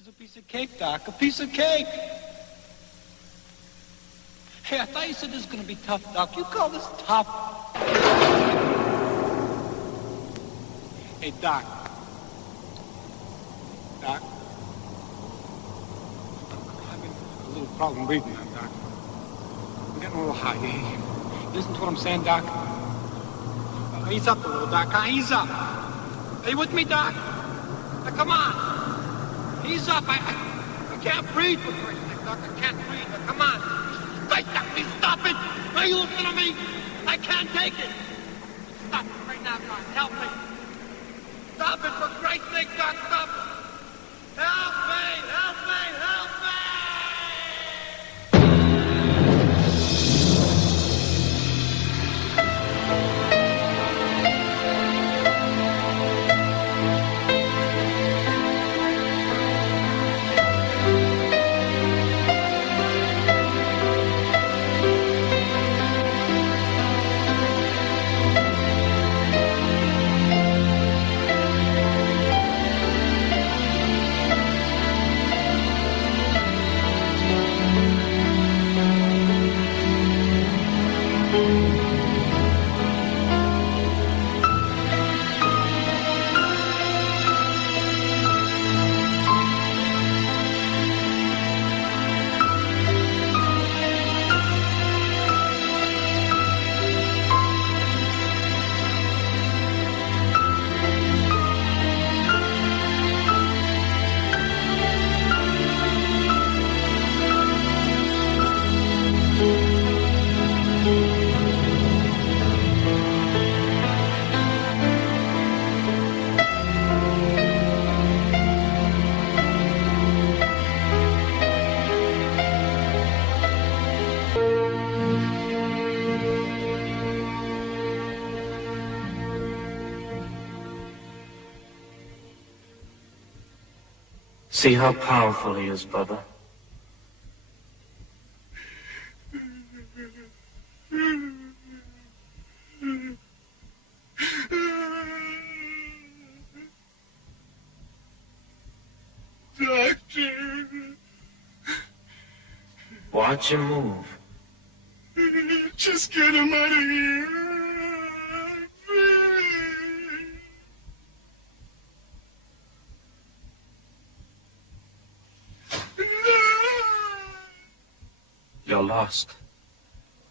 is a piece of cake, Doc. A piece of cake. Hey, I thought you said this was going to be tough, Doc. You call this tough? Hey, Doc. Doc. I'm having a little problem breathing now, Doc. I'm getting a little hot. You listen to what I'm saying, Doc? Ease up a little, Doc. Ease up. Are you with me, Doc? Now, come on. Ease up. I can't breathe for Christ's sake, Doc. I can't breathe. Now, come on. Hey, Doc, please stop it. Are you listening to me? I can't take it. Stop it right now, Doc. Help me. Stop it for Christ's sake, Doc. Stop it. Help me. Help me. Help me. See how powerful he is, Bubba. Doctor. Watch him move. Just get him out of here. You're lost.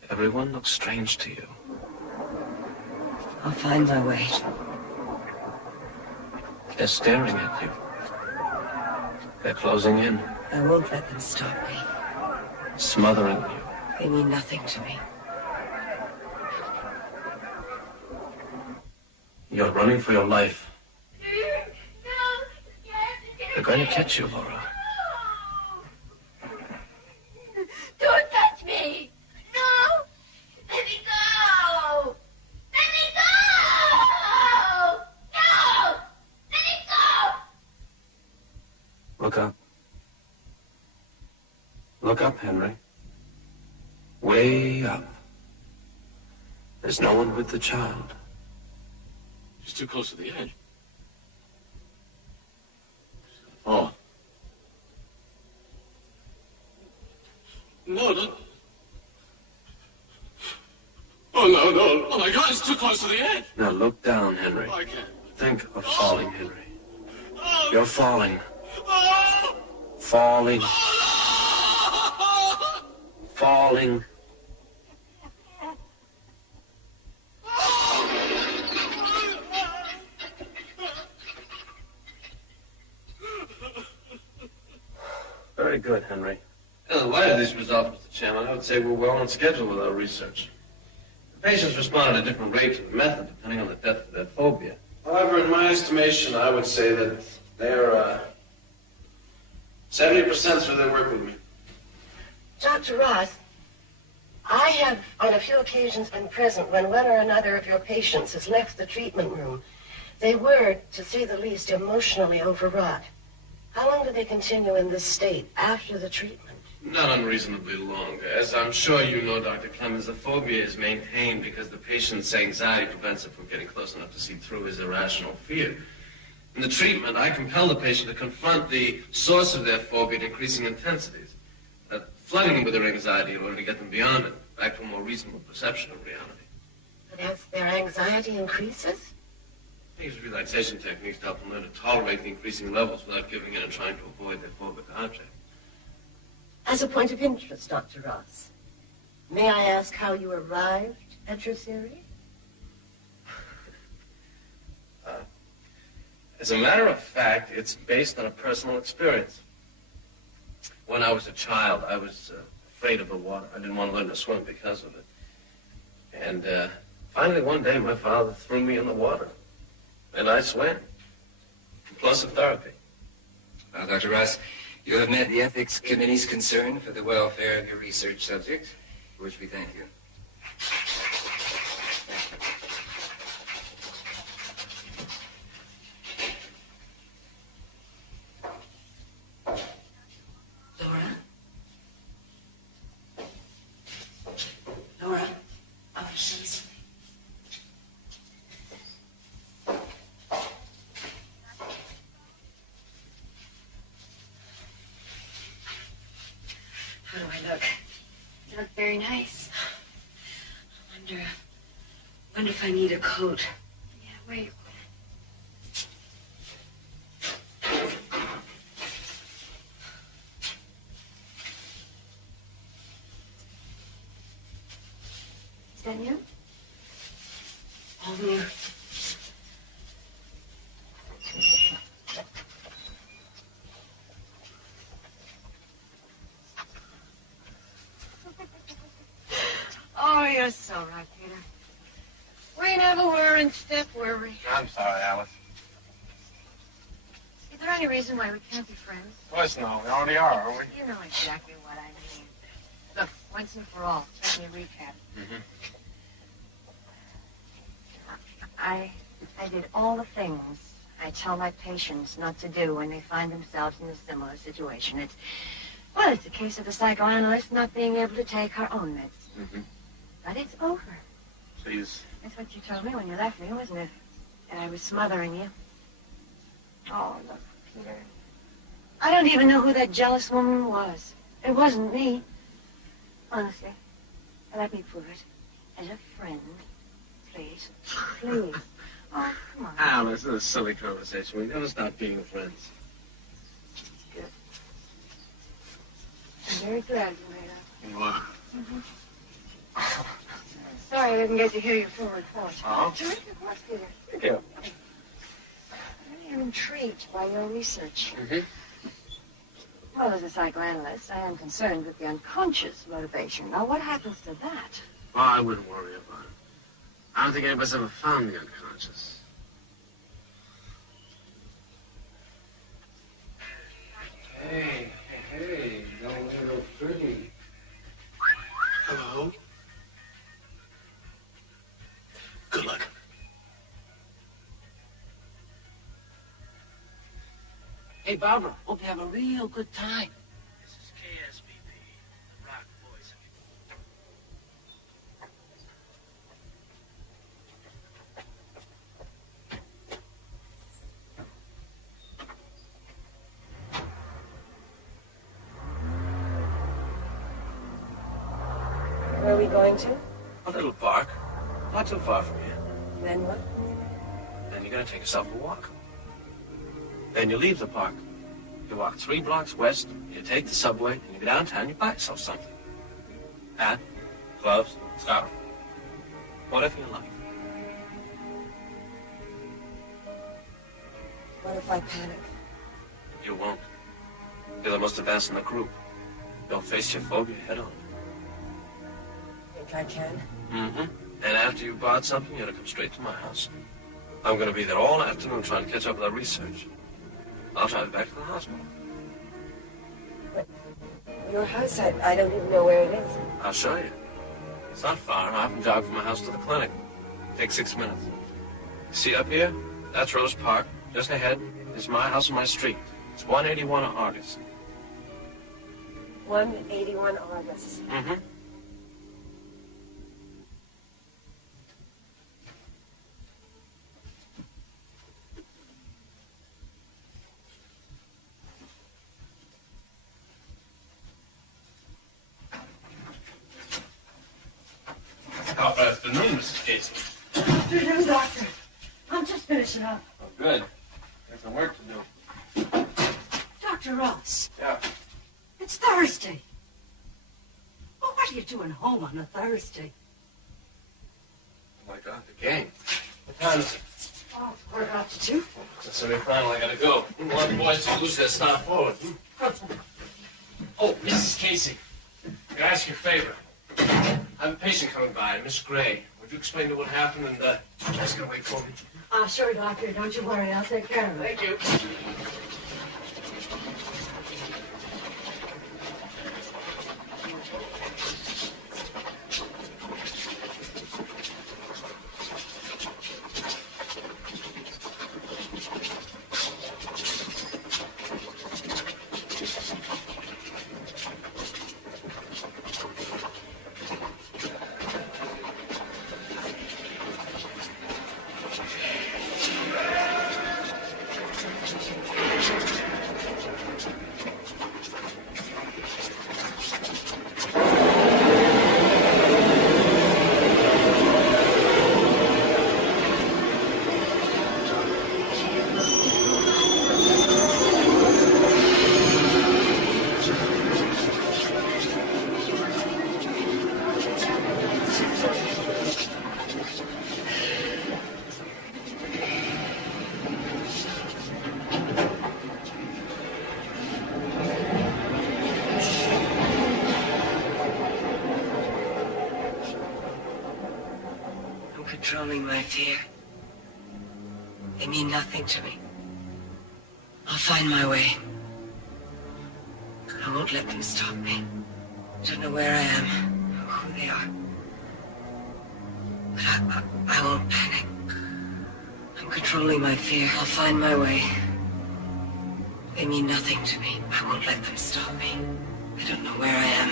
Everyone looks strange to you. I'll find my way. They're staring at you. They're closing in. I won't let them stop me. Smothering you. They mean nothing to me. You're running for your life. They're going to catch you, Laura. Don't touch me! No! Let me go! Let me go! No! Let me go! Look up. Look up, Henry. Way up. There's no one with the child. She's too close to the edge. Oh. No, no. Oh, no, no. Oh, my God, it's too close to the edge. Now look down, Henry. I can't. Think of falling, Henry. Oh. You're falling. Oh. Falling. Oh. Falling. Very good, Henry. In light of these results, Mr. Chairman, I would say we're well on schedule with our research. The patients respond at a different rate to the method, depending on the depth of their phobia. However, in my estimation, I would say that they're 70% through their work with me. Dr. Ross, I have on a few occasions been present when one or another of your patients has left the treatment room. They were, to say the least, emotionally overwrought. How long do they continue in this state after the treatment? Not unreasonably long. As I'm sure you know, Dr. Clemens, the phobia is maintained because the patient's anxiety prevents him from getting close enough to see through his irrational fear. In the treatment, I compel the patient to confront the source of their phobia at increasing intensities, flooding them with their anxiety in order to get them beyond it, back to a more reasonable perception of reality. But as their anxiety increases? I use relaxation techniques to help them learn to tolerate the increasing levels without giving in and trying to avoid their phobic object. As a point of interest, Dr. Ross, may I ask how you arrived at your theory? As a matter of fact, it's based on a personal experience. When I was a child, I was afraid of the water. I didn't want to learn to swim because of it. And finally, one day, my father threw me in the water. And I swam. Compulsive therapy. Well, Dr. Ross, you have met the ethics committee's concern for the welfare of your research subject, for which we thank you. Laura, oh, she's... How do I look? You look very nice. I wonder if I need a coat. Yeah, where are you? Is that you? All new. Oh, you're so right, Peter. We never were in step, were we? I'm sorry, Alice. Is there any reason why we can't be friends? Of course no. We already are, aren't we? You know exactly what I mean. Look, once and for all, let me recap. Mm-hmm. I did all the things I tell my patients not to do when they find themselves in a similar situation. It's a case of the psychoanalyst not being able to take her own meds. Mm-hmm. But it's over. Please. That's what you told me when you left me, wasn't it? That I was smothering you. Oh, look, Peter. I don't even know who that jealous woman was. It wasn't me. Honestly. Let me prove it. As a friend. Please. Please. Oh, come on. Alice, this is a silly conversation. We never stop being friends. Good. I'm very glad you made up. You are. Sorry I didn't get to hear your full report. Oh? Terrific work, Peter. Thank you. I am intrigued by your research. Mm-hmm. Well, as a psychoanalyst, I am concerned with the unconscious motivation. Now, what happens to that? Well, I wouldn't worry about it. I don't think anybody's ever found the unconscious. Hey, don't look pretty. Hello? Good luck. Hey, Barbara, hope you have a real good time. This is KSBP, the Rock Boys. Where are we going to? A little park. Not too far from here. Then what? Then you're gonna take yourself a walk. Then you leave the park. You walk 3 blocks west, you take the subway, and you go downtown, you buy yourself something. Hat, gloves, scarf. Whatever you like. What if I panic? You won't. You're the most advanced in the group. You'll face your phobia head on. Think I can? Mm-hmm. And after you've bought something, you're gonna come straight to my house. I'm gonna be there all afternoon trying to catch up with our research. I'll drive you back to the hospital. But your house, I don't even know where it is. I'll show you. It's not far. I often jog from my house to the clinic. Takes 6 minutes. See up here? That's Rose Park. Just ahead is my house and my street. It's 181 August. 181 August. Mm-hmm. Glaser. Afternoon, Doctor. I'm just finishing up. Oh, good. Got some work to do. Dr. Ross, Yeah. it's Thursday. Well, what are you doing home on a Thursday? Oh, my God, the game. What time is it? Oh, it's 1:45. That's already final. I gotta go. Don't want the boys to lose their star forward. Oh, Mrs. Casey, can I ask you a favor? I have a patient coming by, Miss Gray. Would you explain to her what happened and she's gonna wait for me? Sure, Doctor. Don't you worry. I'll take care of it. Thank you. Controlling my fear. They mean nothing to me. I'll find my way. I won't let them stop me. Don't know where I am, or who they are. But I won't panic. I'm controlling my fear. I'll find my way. They mean nothing to me. I won't let them stop me. I don't know where I am,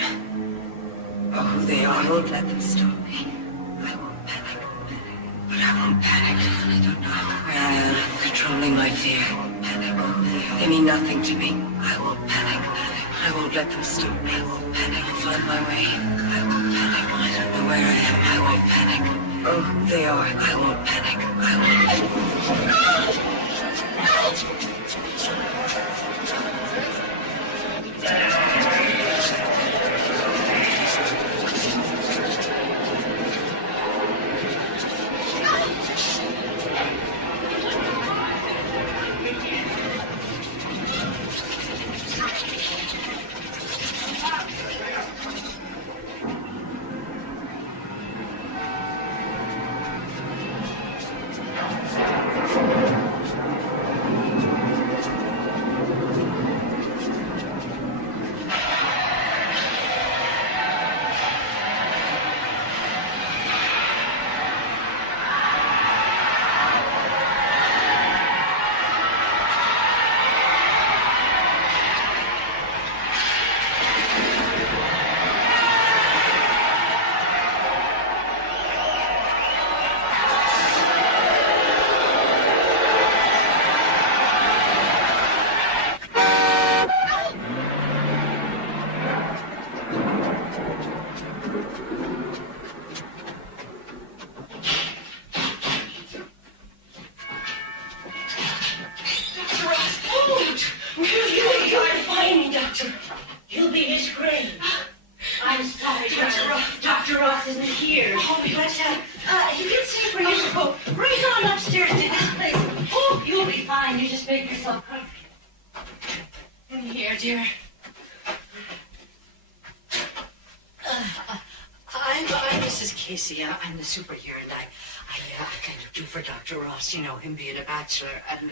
or who they are. I won't let them stop me. I won't panic. But I won't panic. I don't know where I am. I'm controlling my fear. I won't panic. They mean nothing to me. I won't panic. I won't let them stop me. I won't panic. I'll find my way. I won't panic. I don't know where I am. I won't panic. Oh, who they are. I won't panic. I won't. I'm the super here, and I kind of do for Dr. Ross, you know, him being a bachelor, and, do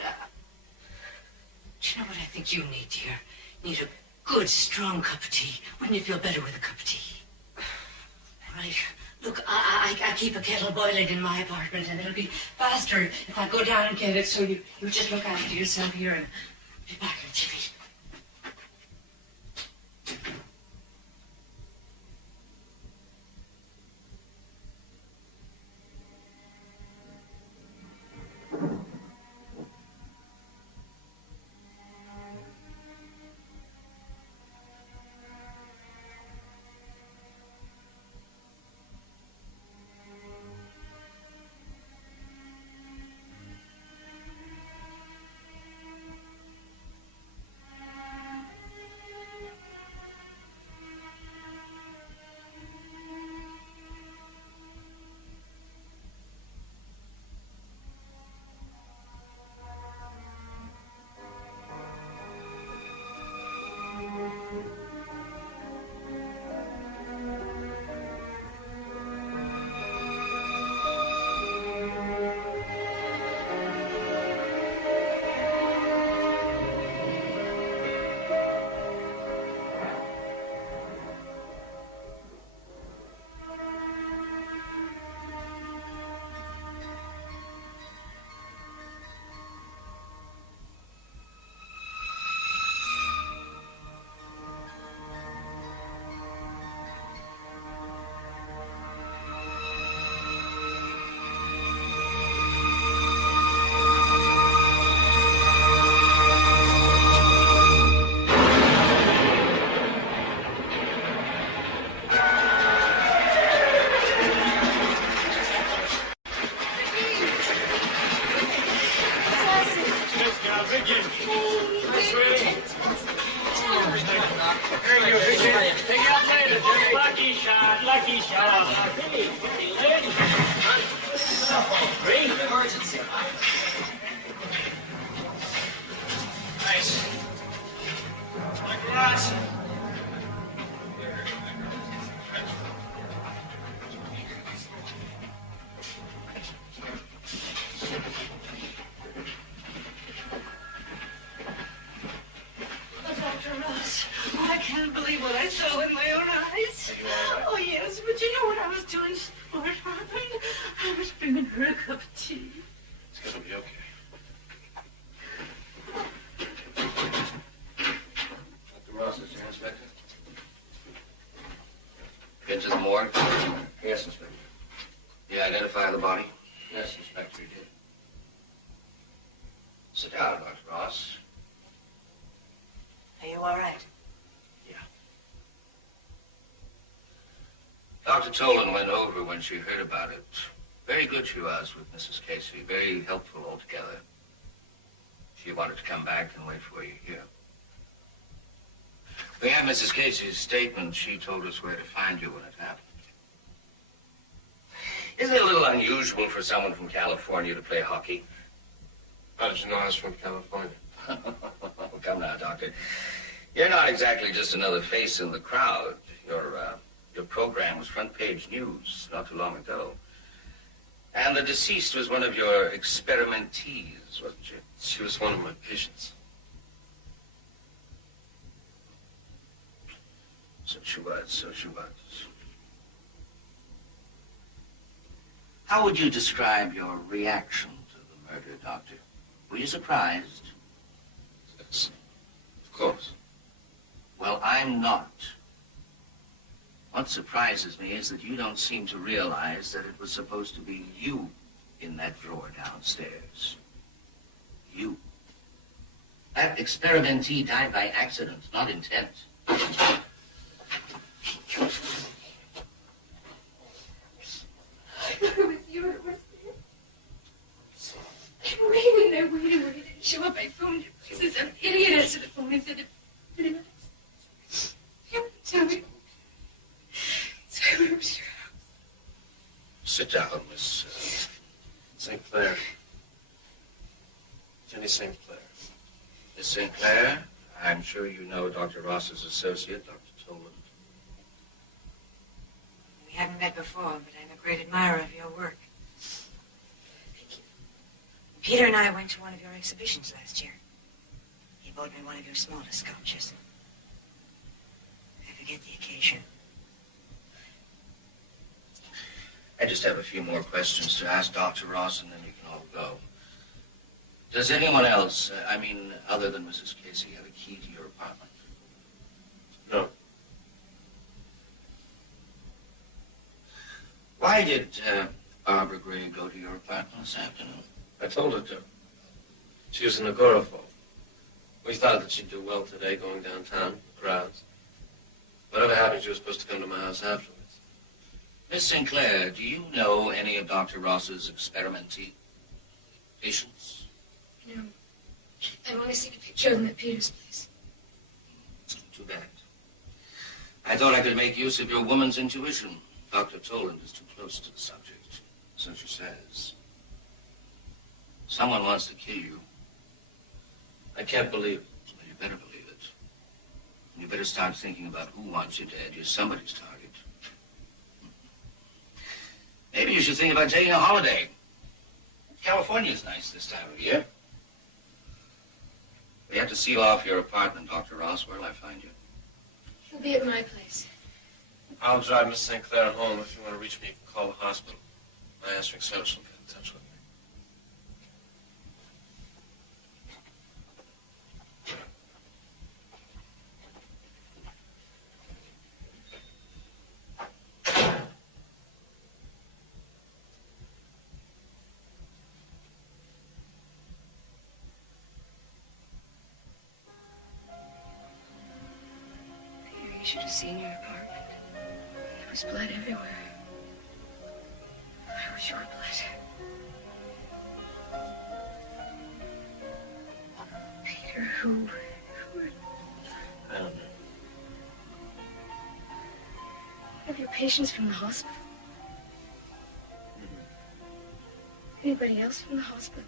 you know what I think you need, dear? Need a good, strong cup of tea. Wouldn't you feel better with a cup of tea? Right. Look, I keep a kettle boiling in my apartment, and it'll be faster if I go down and get it, so you just look after yourself here, and be back in a jiffy. Hi, sweetie. Here you go, take it up later, Jimmy. Lucky shot, lucky shot. Hey, lady. Great emergency. Nice. Like rocks. Dr. Ross, oh, I can't believe what I saw with my own eyes. Oh, yes, but you know what I was doing before it happened? I was bringing her a cup of tea. It's gonna be okay. Dr. Ross, is your inspector? Get to the morgue? Yes, Inspector. You identify the body? Yes, Inspector, you did. Sit down, Dr. Ross. Are you all right? Yeah. Dr. Tolan went over when she heard about it. Very good she was with Mrs. Casey. Very helpful altogether. She wanted to come back and wait for you here. We have Mrs. Casey's statement. She told us where to find you when it happened. Isn't it a little unusual for someone from California to play hockey? How did you know I was from California? Well, come now, Doctor. You're not exactly just another face in the crowd. Your program was front page news not too long ago. And the deceased was one of your experimentees, wasn't she? She was one of my patients. So she was. How would you describe your reaction to the murder, Doctor? Were you surprised? Yes, of course. Well, I'm not. What surprises me is that you don't seem to realize that it was supposed to be you in that drawer downstairs. You. That experimentee died by accident, not intent. It was you. It was you. I waited. It didn't show up. I phoned you. This is an idiot answered the phone. I said it. You tell me. So I went over to your house. Sit down, Miss... St. Clair. Jenny St. Clair. Miss St. Clair. I'm sure you know Dr. Ross's associate, Dr. Tolan. We haven't met before, but I'm a great admirer of your work. Thank you. Peter and I went to one of your exhibitions last year. He bought me one of your smallest sculptures. I forget the occasion. I just have a few more questions to ask Dr. Ross, and then you can all go. Does anyone else, other than Mrs. Casey, have a key to your apartment? No. Why did Barbara Gray go to your apartment this afternoon? I told her to. She was an agoraphobe. We thought that she'd do well today going downtown, crowds. Whatever happened, she was supposed to come to my house afterwards. Miss Sinclair, do you know any of Dr. Ross's experimentee patients? No. I've only seen a picture of them at Peter's place. Too bad. I thought I could make use of your woman's intuition. Dr. Toland is too close to the subject, so she says. Someone wants to kill you. I can't believe it. Well, you better believe it. You better start thinking about who wants you dead. You're somebody's target. Maybe you should think about taking a holiday. California's nice this time of year. We have to seal off your apartment, Dr. Ross. Where'll I find you? He'll be at my place. I'll drive Miss St. Clair home. If you want to reach me, you can call the hospital. My answering service will get in touch with me. You should have seen your apartment. There was blood everywhere. I wish you were blood. Who? I don't know. Have your patients from the hospital? Anybody else from the hospital?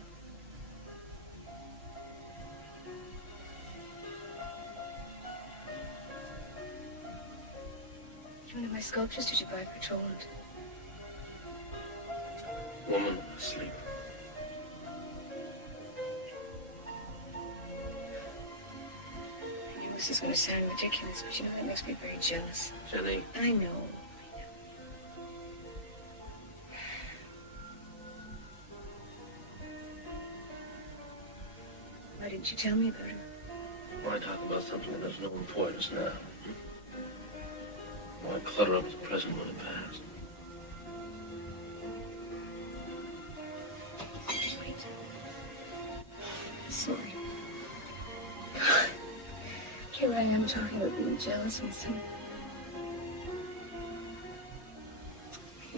One of my sculptures did you buy for Toland? Woman asleep. I know this is going to sound ridiculous, but you know that makes me very jealous. Jenny. I know. Why didn't you tell me about it? Why talk about something that has no importance now? Why clutter up the present when it passed? Wait. Sorry. Here I am talking about being jealous and so. Are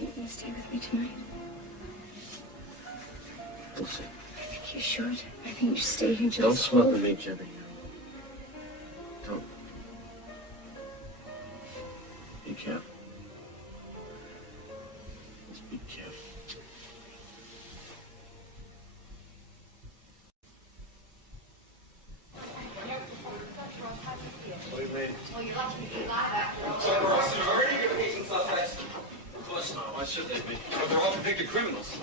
you going to stay with me tonight? We'll see. I think you should. I think you should stay here just Don't smoke with me, Jenny. Don't. Be careful. Just be careful. What do you mean? Well, you're lucky to get that. Of course not. Why should they be? They're all convicted criminals.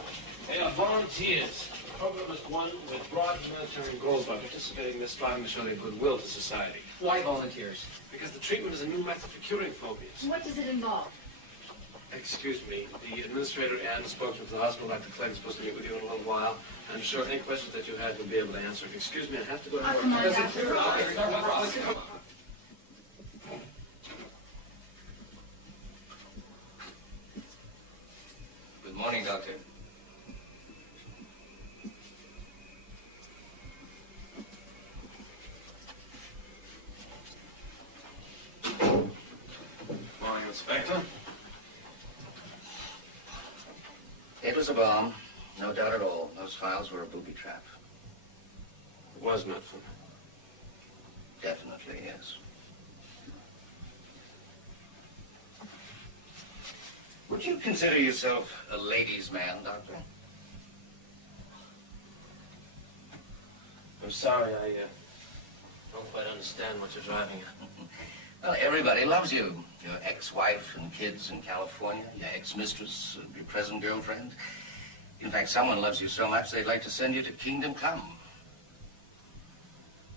They are volunteers. The program is one with broad humanitarian goals by participating in this striving to show their goodwill to society. Why volunteers? Because the treatment is a new method for curing phobias. What does it involve? Excuse me, the administrator and the spokesman for the hospital, Dr. Clegg, is supposed to meet with you in a little while. I'm sure any questions that you had will be able to answer. Excuse me, I have to go to work. Come on, Doctor. Good morning, Doctor. Morning, Inspector. It was a bomb. No doubt at all. Those files were a booby trap. It was Medford. Definitely, yes. Would you consider yourself a ladies' man, Doctor? I'm sorry, I don't quite understand what you're driving at. Well, everybody loves you. Your ex-wife and kids in California, your ex-mistress, your present girlfriend. In fact, someone loves you so much they'd like to send you to Kingdom Come.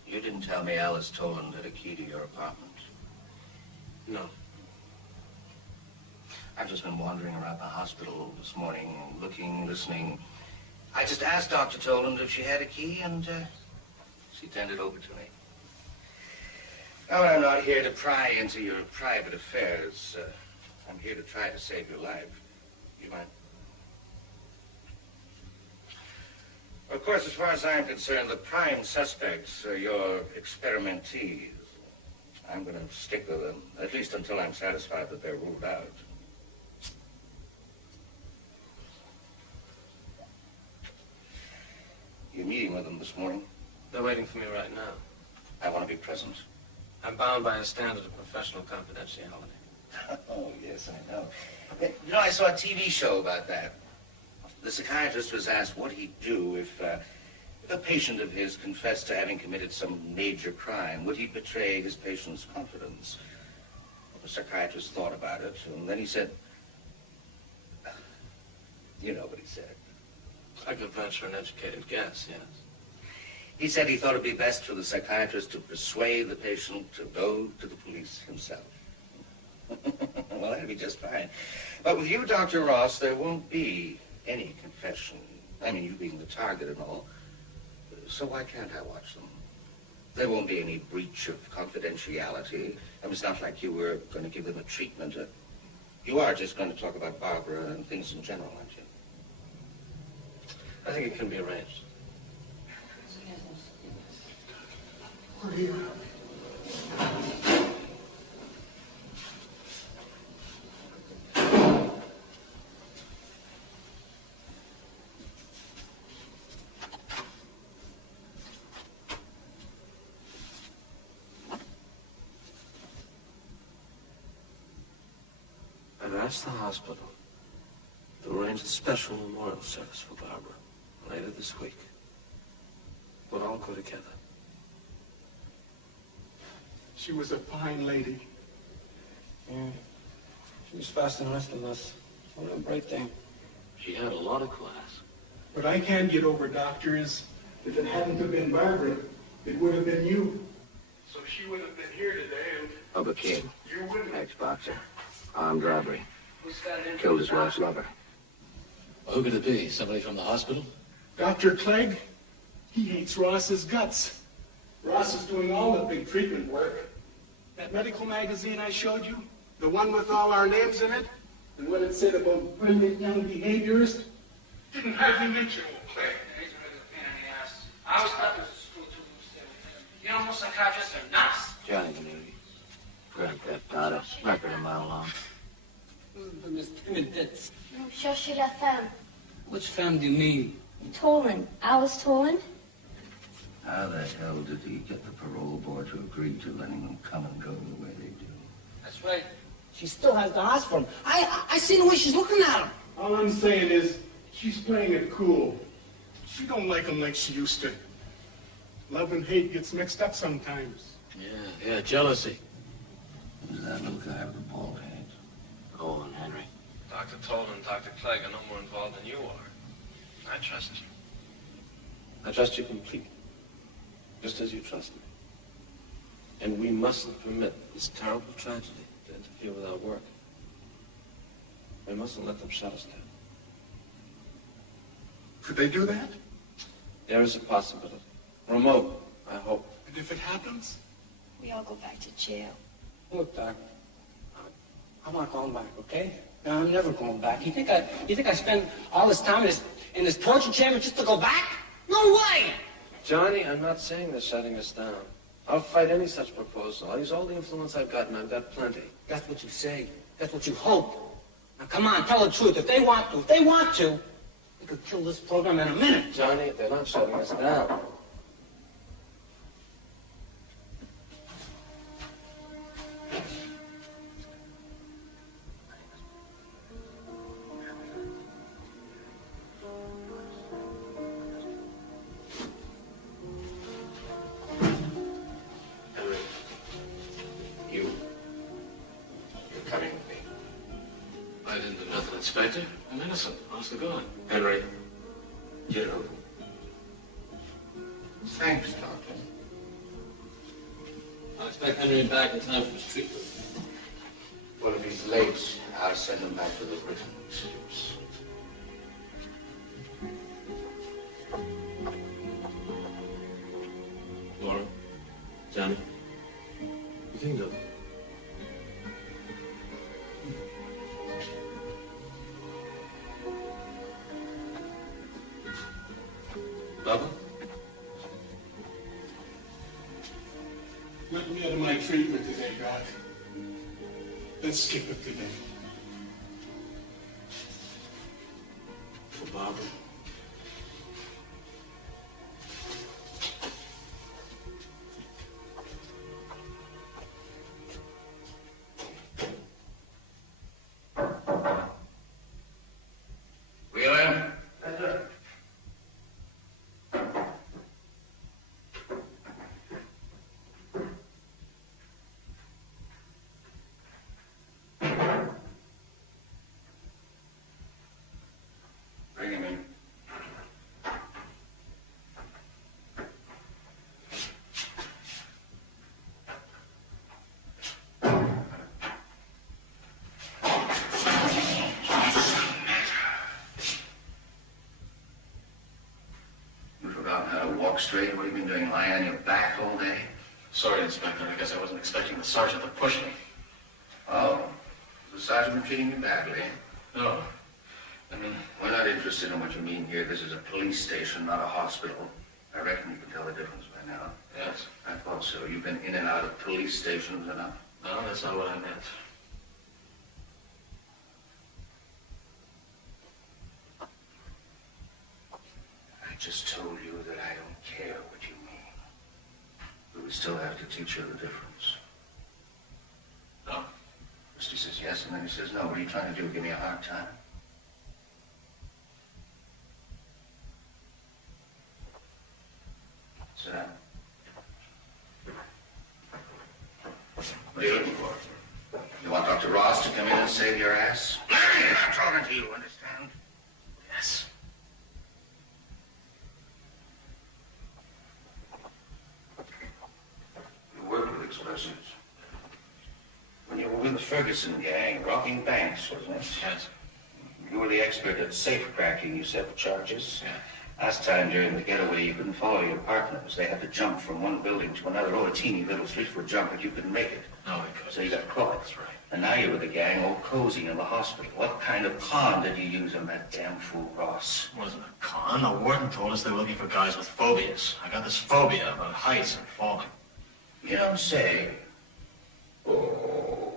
You didn't tell me Alice Toland had a key to your apartment. No. I've just been wandering around the hospital this morning, looking, listening. I just asked Dr. Toland if she had a key, and she turned it over to me. Now, I'm not here to pry into your private affairs. I'm here to try to save your life. You mind? Of course, as far as I'm concerned, the prime suspects are your experimentees. I'm going to stick with them, at least until I'm satisfied that they're ruled out. You're meeting with them this morning? They're waiting for me right now. I want to be present. I'm bound by a standard of professional confidentiality. Oh, yes, I know. You know, I saw a TV show about that. The psychiatrist was asked what he'd do if a patient of his confessed to having committed some major crime. Would he betray his patient's confidence? The psychiatrist thought about it, and then he said, you know what he said. I could venture an educated guess, yes. He said he thought it'd be best for the psychiatrist to persuade the patient to go to the police himself. Well, that'd be just fine. But with you, Dr. Ross, there won't be any confession. I mean, you being the target and all. So why can't I watch them? There won't be any breach of confidentiality. I mean, it's not like you were going to give them a treatment. You are just going to talk about Barbara and things in general, aren't you? I think it can be arranged. asked the hospital to arrange a special memorial service for Barbara later this week. We'll all go together. She was a fine lady. Yeah. She was faster than the rest of us. What a great thing. She had a lot of class. What I can't get over, Doctor, is if it hadn't have been Barbara, it would have been you. So she wouldn't have been here today, and Bubba King, you wouldn't. ex-boxer, armed robbery, killed his wife's lover. Well, who could it be? Somebody from the hospital? Dr. Clegg, he hates Ross's guts. Ross is doing all the big treatment work. That medical magazine I showed you, the one with all our names in it, and what it said about brilliant young behaviorists, didn't hardly mention old Clegg. He's a really pain in the ass. I always thought this was school too loose. You know, most psychiatrists are nuts. Johnny Canary. Grab that daughter. Record a mile long. Miss Timid Ditz. Non cherchez la femme. Which femme do you mean? Tolan. Alice Tolan? How the hell did he get the parole board to agree to letting them come and go the way they do? That's right. She still has the hots for him. I seen the way she's looking at him. All I'm saying is, she's playing it cool. She don't like him like she used to. Love and hate gets mixed up sometimes. Yeah, jealousy. Who's that little guy with the bald head? Go on, Henry. Dr. Tolan and Dr. Clegg are no more involved than you are. I trust you. I trust you completely. Just as you trust me. And we mustn't permit this terrible tragedy to interfere with our work. We mustn't let them shut us down. Could they do that? There is a possibility. Remote, I hope. And if it happens? We all go back to jail. Look, Doc, I'm not going back, okay? No, I'm never going back. You think I spend all this time in this torture chamber just to go back? No way! Johnny, I'm not saying they're shutting us down. I'll fight any such proposal. I'll use all the influence I've got, and I've got plenty. That's what you say. That's what you hope. Now, come on, tell the truth. If they want to, they could kill this program in a minute. Johnny, they're not shutting us down. Inspector, I'm innocent. Honest to God. Henry, get over. Thanks, Doctor. I'll expect Henry back in time for his treatment. Well, if he's late, I'll send him back to the prison. Excuse. Laura, Johnny, you think of Bubba? Let me out of my treatment today, Doc. Let's skip it today. For Barbara? Wheeler? Bring him in. You forgot how to walk straight? What have you been doing, lying on your back all day? Sorry, Inspector. I guess I wasn't expecting the sergeant to push me. Oh, the sergeant been treating you badly? No. We're not interested in what you mean here. This is a police station, not a hospital. I reckon you can tell the difference by now. Yes. I thought so. You've been in and out of police stations enough. No, that's not what I meant. I just told you that I don't care what you mean. But we still have to teach you the difference. No. We're First he says yes, and then he says no. What are you trying to do? Give me a hard time? Sit down. What are you looking for? You want Dr. Ross to come in and save your ass? Larry, I'm not talking to you, understand? Yes. You work with explosives. When you were with the Ferguson gang, robbing banks, wasn't it? Yes. You were the expert at safe cracking. You settled charges. Yeah. Last time during the getaway, you couldn't follow your partners. They had to jump from one building to another. Oh, a teeny little 3-foot jump, but you couldn't make it. No, I couldn't. So you got caught. That's right. And now you're with the gang, all cozy in the hospital. What kind of con did you use on that damn fool, Ross? It wasn't a con. The warden told us they were looking for guys with phobias. I got this phobia about heights and falling. You don't say. Oh.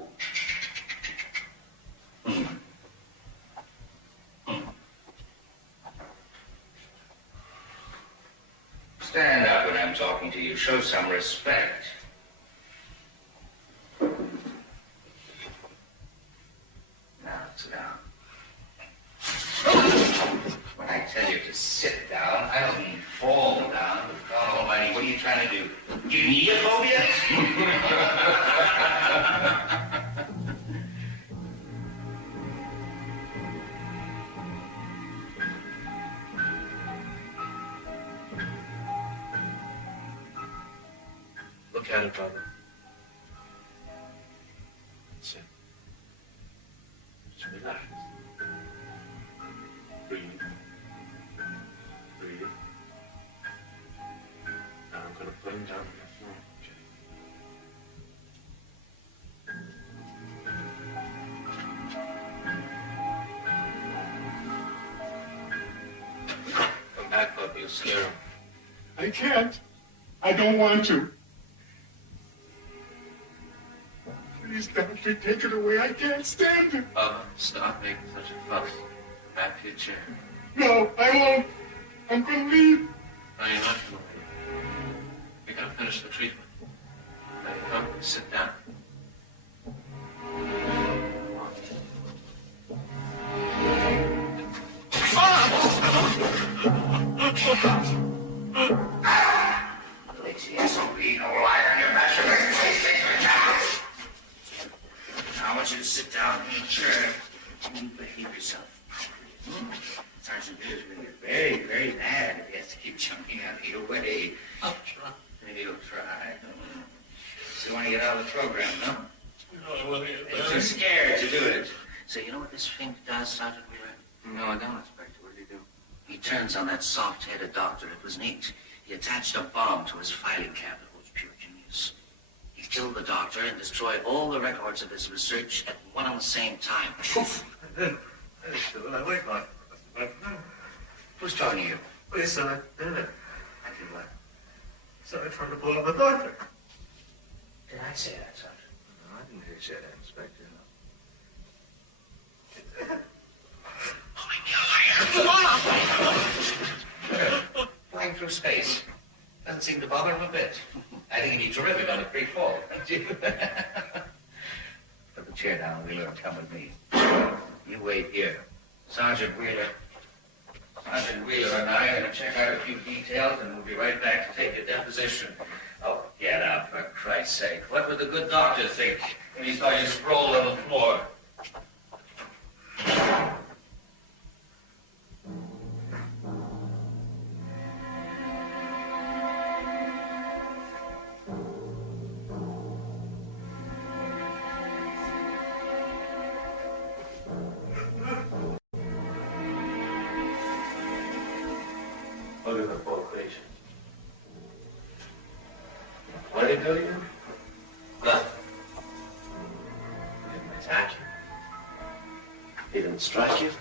Stand up when I'm talking to you. Show some respect. Now, sit down. When I tell you to sit down, I don't mean fall down. God almighty, what are you trying to do? Give me a phobia? Look at it, brother. That's it. Just relax. Breathe. Breathe. Now I'm going to put him down on the floor. Okay. Come back, Bub. You'll scare him. I can't. I don't want to. Please, doctor, take it away. I can't stand it. Stop making such a fuss. Back to your chair. No, I won't. I'm going to leave. No, you're not going to leave. You're going to finish the treatment. Now you come, sit down. Lazy SOB, no light on your masturbation. Now I want you to sit down in the chair and behave yourself. Sergeant Wheeler's going to get very, very mad if he has to keep jumping out of your way. I'll try. Maybe he'll try. So you want to get out of the program, no? No, I want to get You're too scared to do it. So you know what this thing does, Sergeant Wheeler? No, I don't, Inspector. What did he do? He turns on that soft-headed doctor. It was neat. He attached a bomb to his filing cabinet. It was pure genius. He killed the doctor and destroyed all the records of his research at one and the same time. Poof! I like that. Who's talking to you? Well, you said I did it. I did what? So I tried to blow up the doctor. Did I say that, Sergeant? No, I didn't hear you say that, Inspector. Flying through space. Doesn't seem to bother him a bit. I think he'd be terrific on a free fall. Put the chair down, Wheeler, and come with me. You wait here. Sergeant Wheeler and I are going to check out a few details, and we'll be right back to take your deposition. Oh, get up, for Christ's sake. What would the good doctor think when he saw you sprawl on the floor? Look at the full equation. What did he do to you? Nothing. He didn't attack you. He didn't strike you.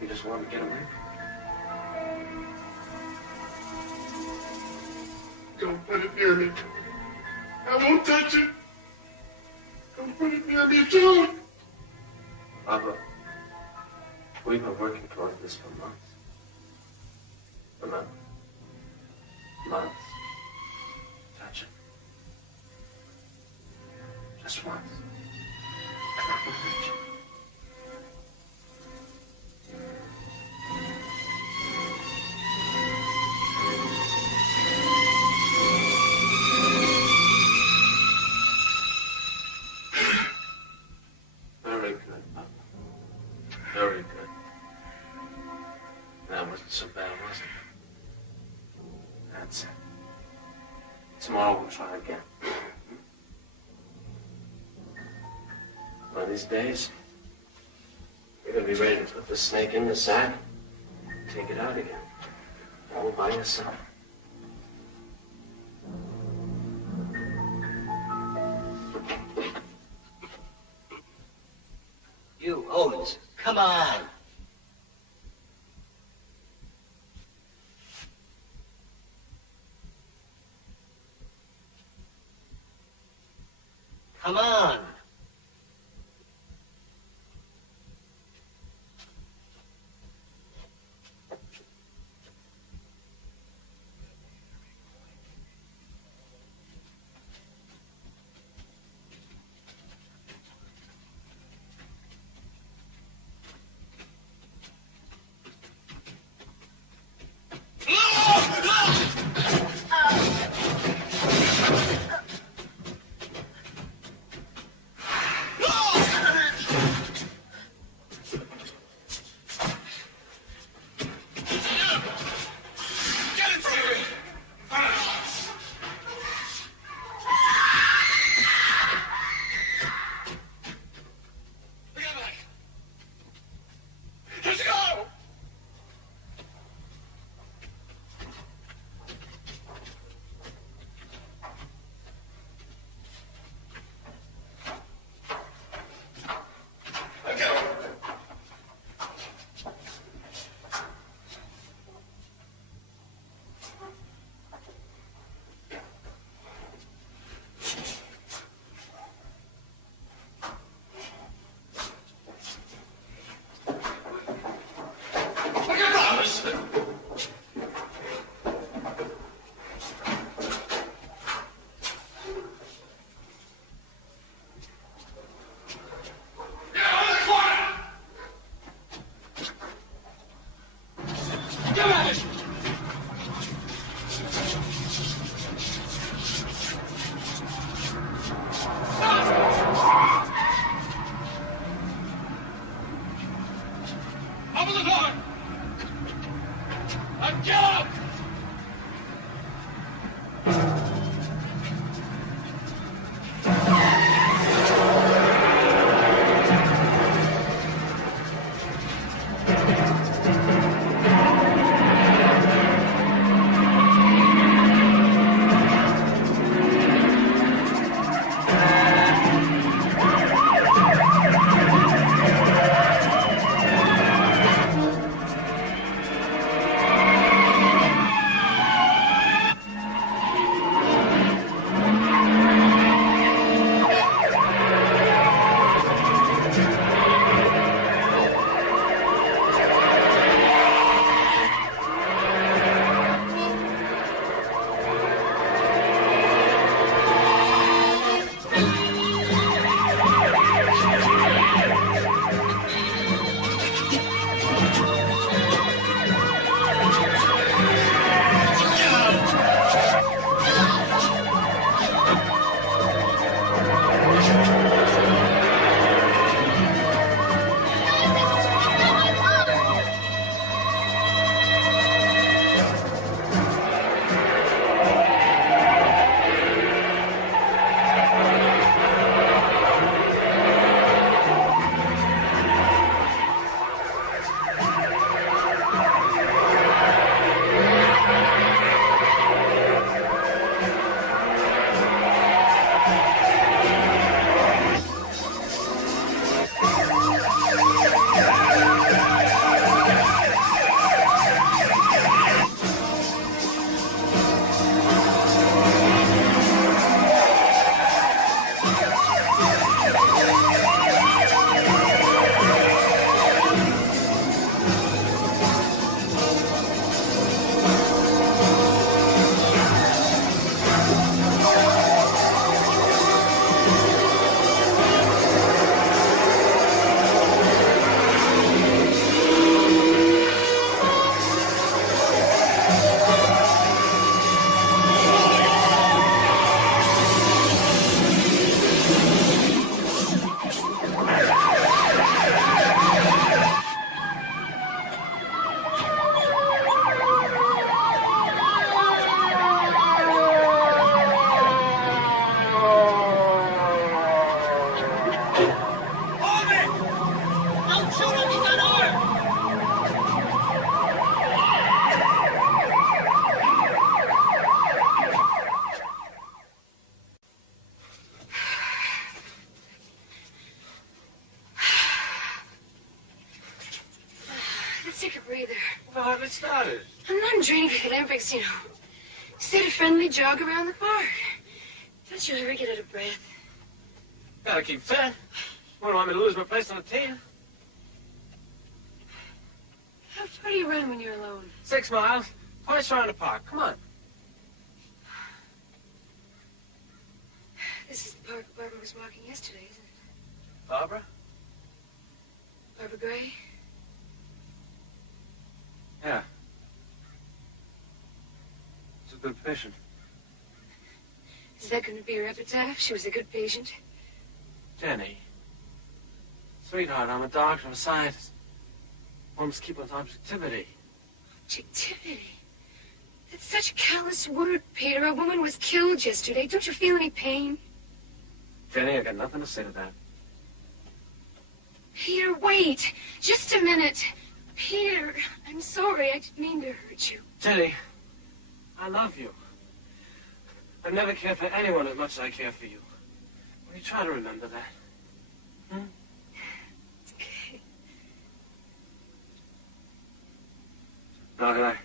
He just wanted to get away. Don't put it near me. I won't touch it. Don't put it near me, don't. Papa, we've been working toward this for months. Remember? Months. Touch it. Just once. wasn't so bad, was it? That's it. Tomorrow we'll try again. One of these days, you're gonna be ready to put the snake in the sack, take it out again, all by yourself. You, Owens, come on. Come on. it started. I'm not draining for the Olympics, you know. Instead a friendly jog around the park. Don't you ever get out of breath? Gotta keep fit. You don't want me to lose my place on the team? How far do you run when you're alone? 6 miles. Twice around the park. Come on. This is the park Barbara was walking yesterday, isn't it? Barbara? Barbara Gray? Yeah. She's a good patient. Is that going to be her epitaph? She was a good patient. Jenny. Sweetheart, I'm a doctor, I'm a scientist. One must keep with objectivity. Objectivity? That's such a callous word, Peter. A woman was killed yesterday. Don't you feel any pain? Jenny, I got nothing to say to that. Peter, wait. Just a minute. Peter, I'm sorry. I didn't mean to hurt you. Jenny, I love you. I've never cared for anyone as much as I care for you. Will you try to remember that? Hmm? It's okay. Now, can I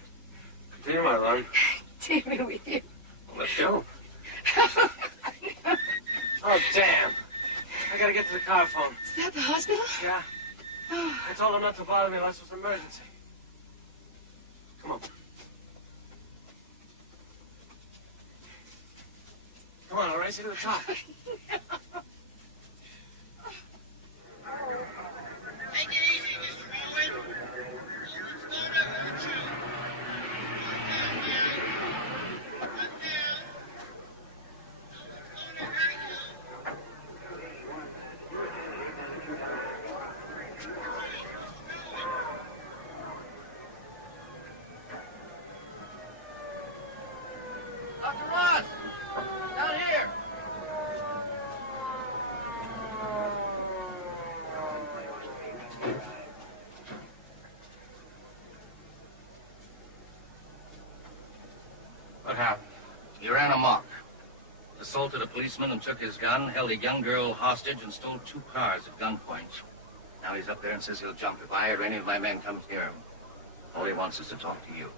continue my run? Take me with you. Let's go. Oh, damn. I gotta get to the car phone. Is that the hospital? Yeah. I told him not to bother me unless it was an emergency. Come on. Come on, I'll race you to the top. Take it easy, Mr. Owen. Let's load up for the truth. Calm down. Calm down. No one's going to hurt you. Dr. Ross! Down here! What happened? You ran amok. Assaulted a policeman and took his gun, held a young girl hostage, and stole 2 cars at gunpoint. Now he's up there and says he'll jump if I or any of my men come near him. All he wants is to talk to you.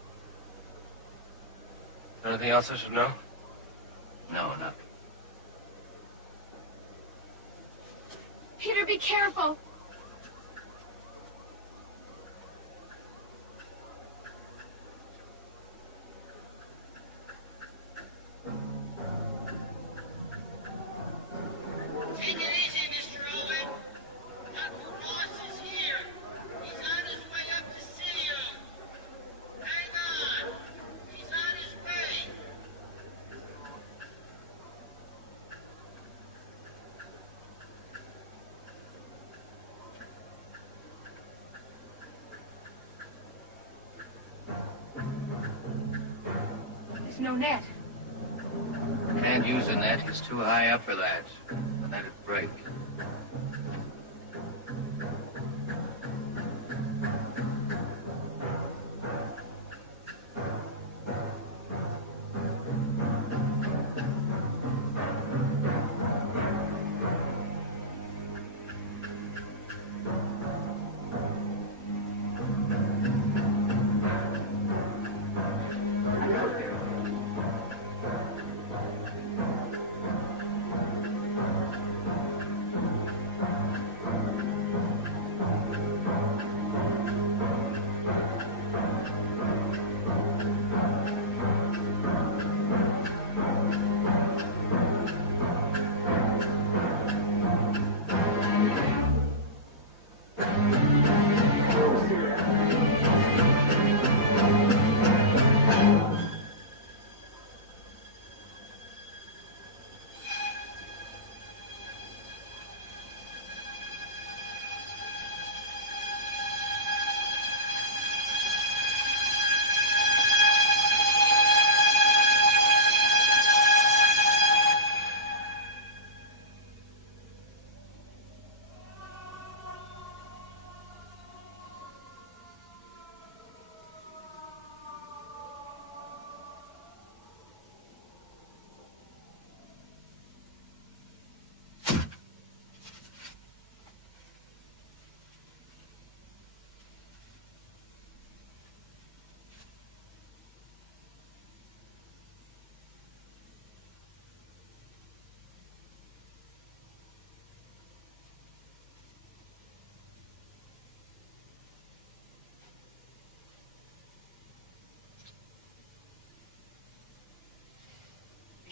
Anything else I should know? No, nothing. Peter, be careful. Take it easy, Mr. Owen. Dr. Ross is here. He's on his way up to see you. Hang on. He's on his way. There's no net. Can't use a net. He's too high up for that. The net'd break.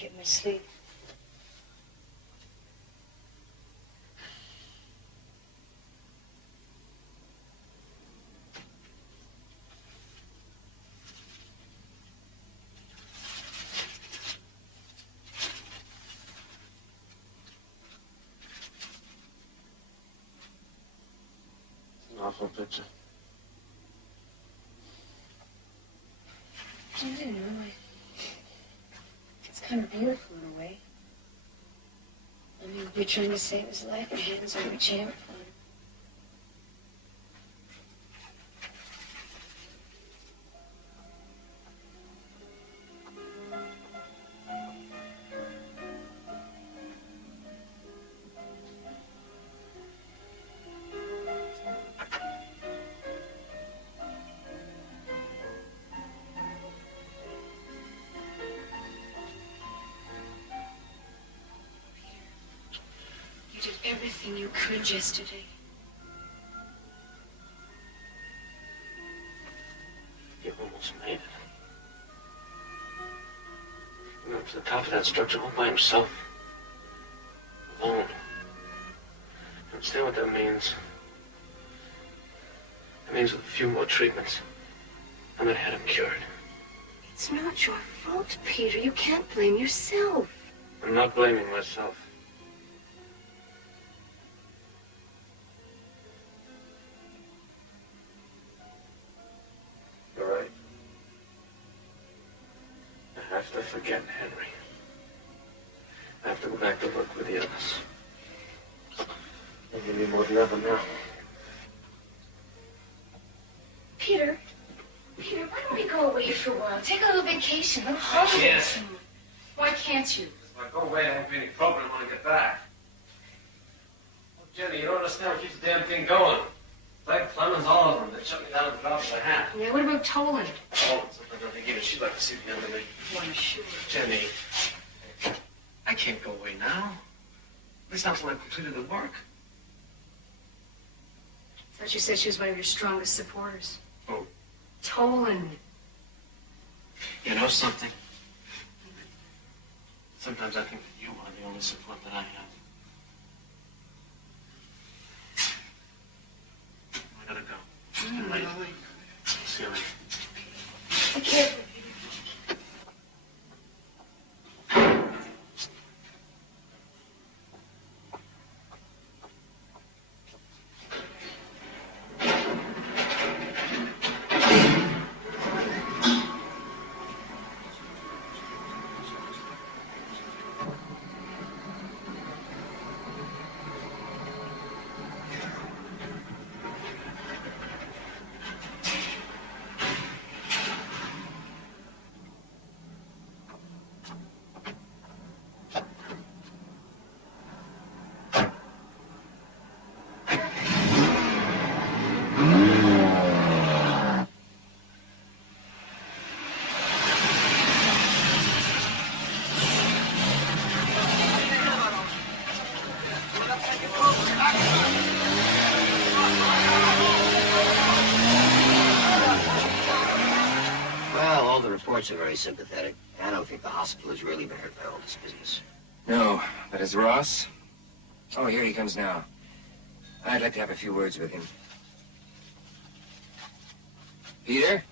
get my sleep. It's an awful picture. I don't know. It's kind of beautiful in a way. I mean, you're trying to save his life and hands over a champ for him. You did everything you could yesterday. You almost made it. He went up to the top of that structure all by himself. Alone. You understand what that means? It means with a few more treatments, I might have had him cured. It's not your fault, Peter. You can't blame yourself. I'm not blaming myself. You're right. I have to forget Henry. I have to go back to work with the others. They need me more than ever now. Peter, why don't we go away for a while? Take a little vacation, a little holiday. Yes. Why can't you? If I go away, there won't be any problem when I get back. Oh, Jenny, you don't understand what keeps the damn thing going. Like Clemens, all of them. They shut me down at the drop of a hat. Yeah, what about Tolan? Oh, sometimes I think even she'd like to see the end of me. Why, sure. Jenny, I can't go away now. At least not until I've completed the work. I thought you said she was one of your strongest supporters. Who? Tolan. You know something? Sometimes I think that you are the only support that I have. I gotta go. It's getting late. See you later. Take care. Well, all the reports are very sympathetic. I don't think the hospital has really been hurt by all this business. No, but is Ross? Oh, here he comes now. I'd like to have a few words with him. Peter?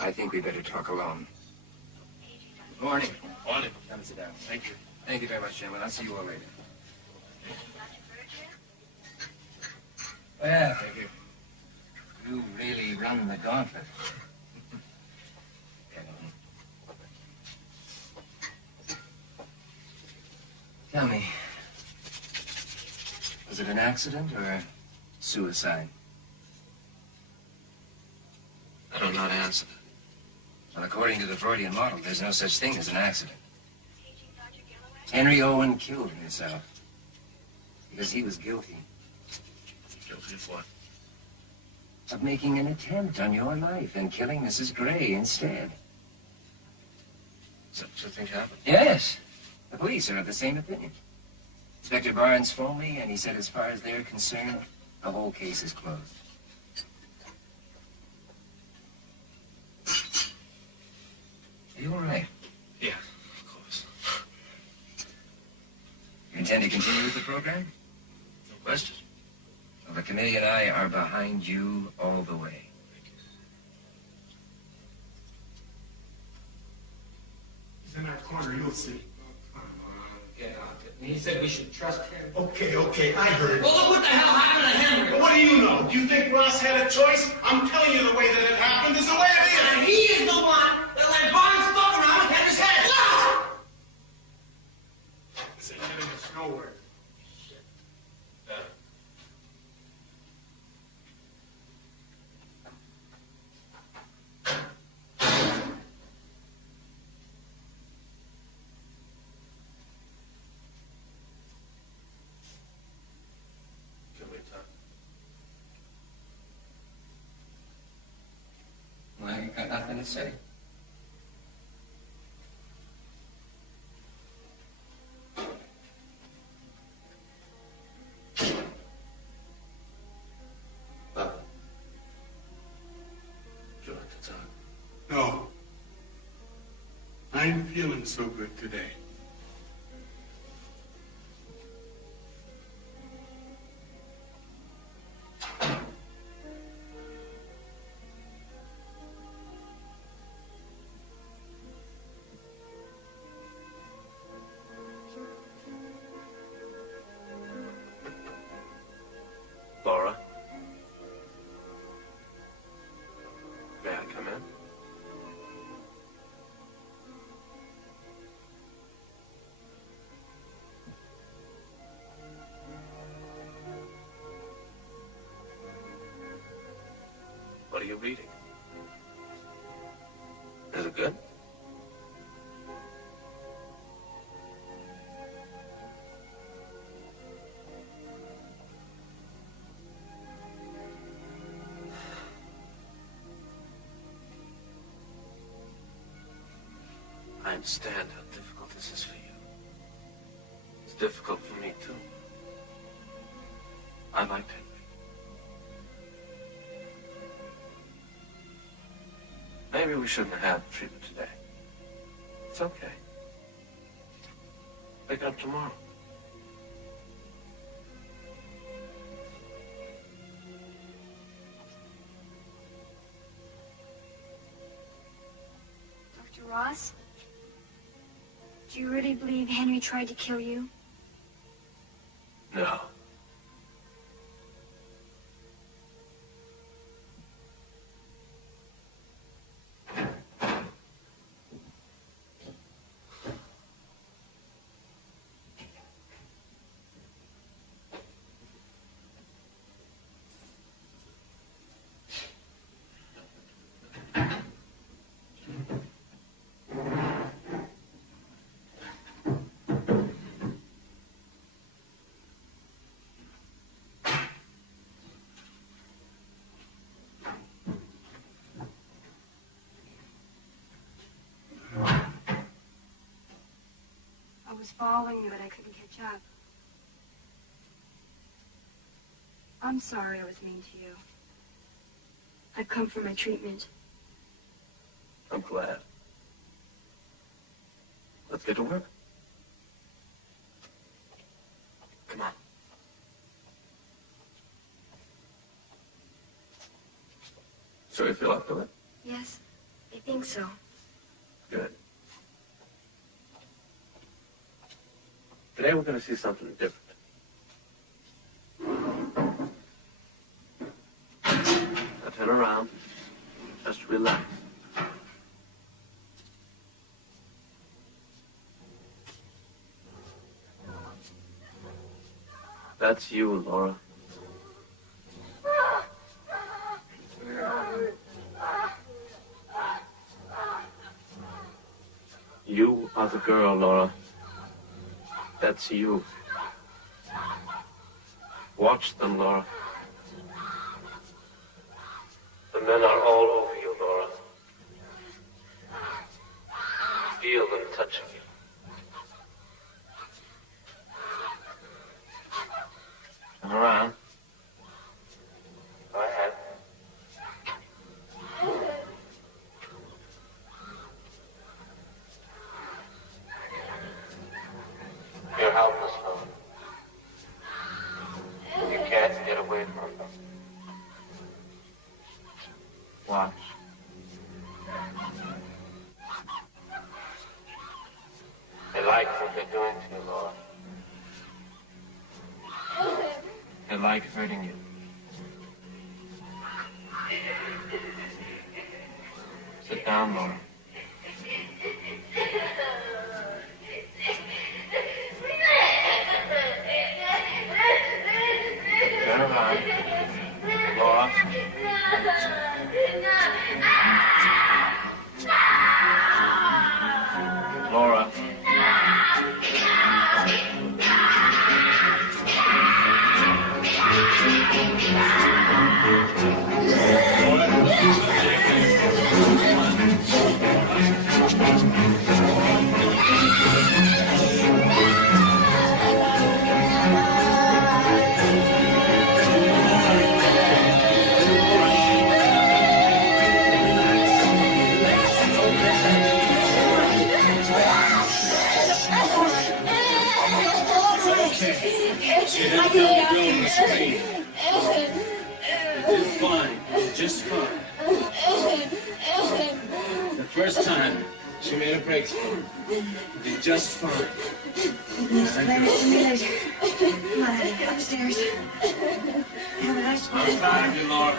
I think we better talk alone. Good morning. Morning. Come and sit down. Thank you. Thank you very much, gentlemen. I'll see you all later. Well, thank you. You really run the gauntlet. Tell me, was it an accident or suicide? I don't know how to answer that. Well, according to the Freudian model, there's no such thing as an accident. Henry Owen killed himself because he was guilty. Guilty of what? Of making an attempt on your life and killing Mrs. Gray instead. Is that what you think happened? Yes. The police are of the same opinion. Inspector Barnes phoned me, and he said as far as they're concerned, the whole case is closed. Are you all right? Yeah. intend to continue with the program? No question. Well, the committee and I are behind you all the way. He's in that corner, you'll see. Come on, get out there. And he said we should trust him. Okay, I heard. Well, look what the hell happened to Henry. But what do you know? Do you think Ross had a choice? I'm telling you the way that it happened is the way it is. And he is the one that let Barnes fuck around with Henry's head. Look! This ain't getting us nowhere. Well, I ain't got nothing to say. No. I ain't feeling so good today. Laura? May I come in? What are you reading? Is it good? I understand how difficult this is for you. It's difficult for me, too. I liked Henry. Maybe we shouldn't have had the treatment today. It's okay. Pick it up tomorrow. Dr. Ross? Do you really believe Henry tried to kill you? No. I was following you, but I couldn't catch up. I'm sorry I was mean to you. I've come for my treatment. I'm glad. Let's get to work. Come on. Sure you feel up to it? Yes, I think so. Good. Today we're going to see something different. Now turn around. Just relax. That's you, Laura. You are the girl, Laura. That's you. Watch them, Laura. The men are all over you, Laura. Feel them touching you. Turn around. Go ahead. You're helpless, Laura. like what they're doing to you, Laura. They like hurting you. Sit down, Laura. Turn around. Laura. Laura. You have to let go and scream. You're fine. You're just fine. The first time she made a break for you. You'll be just fine. Explain it to me later. Come on, honey, upstairs. Have a nice one. I'm proud of you, Laura.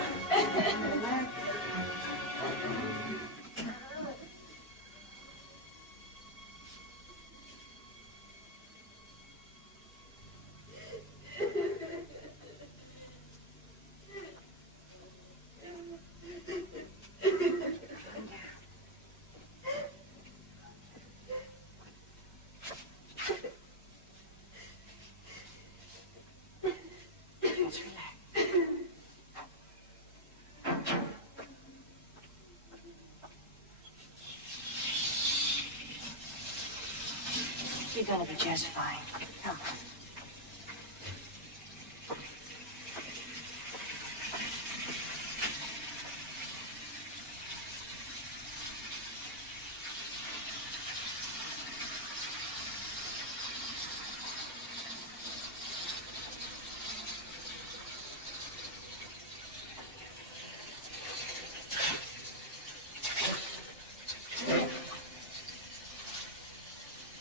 You're gonna be just fine. Come on.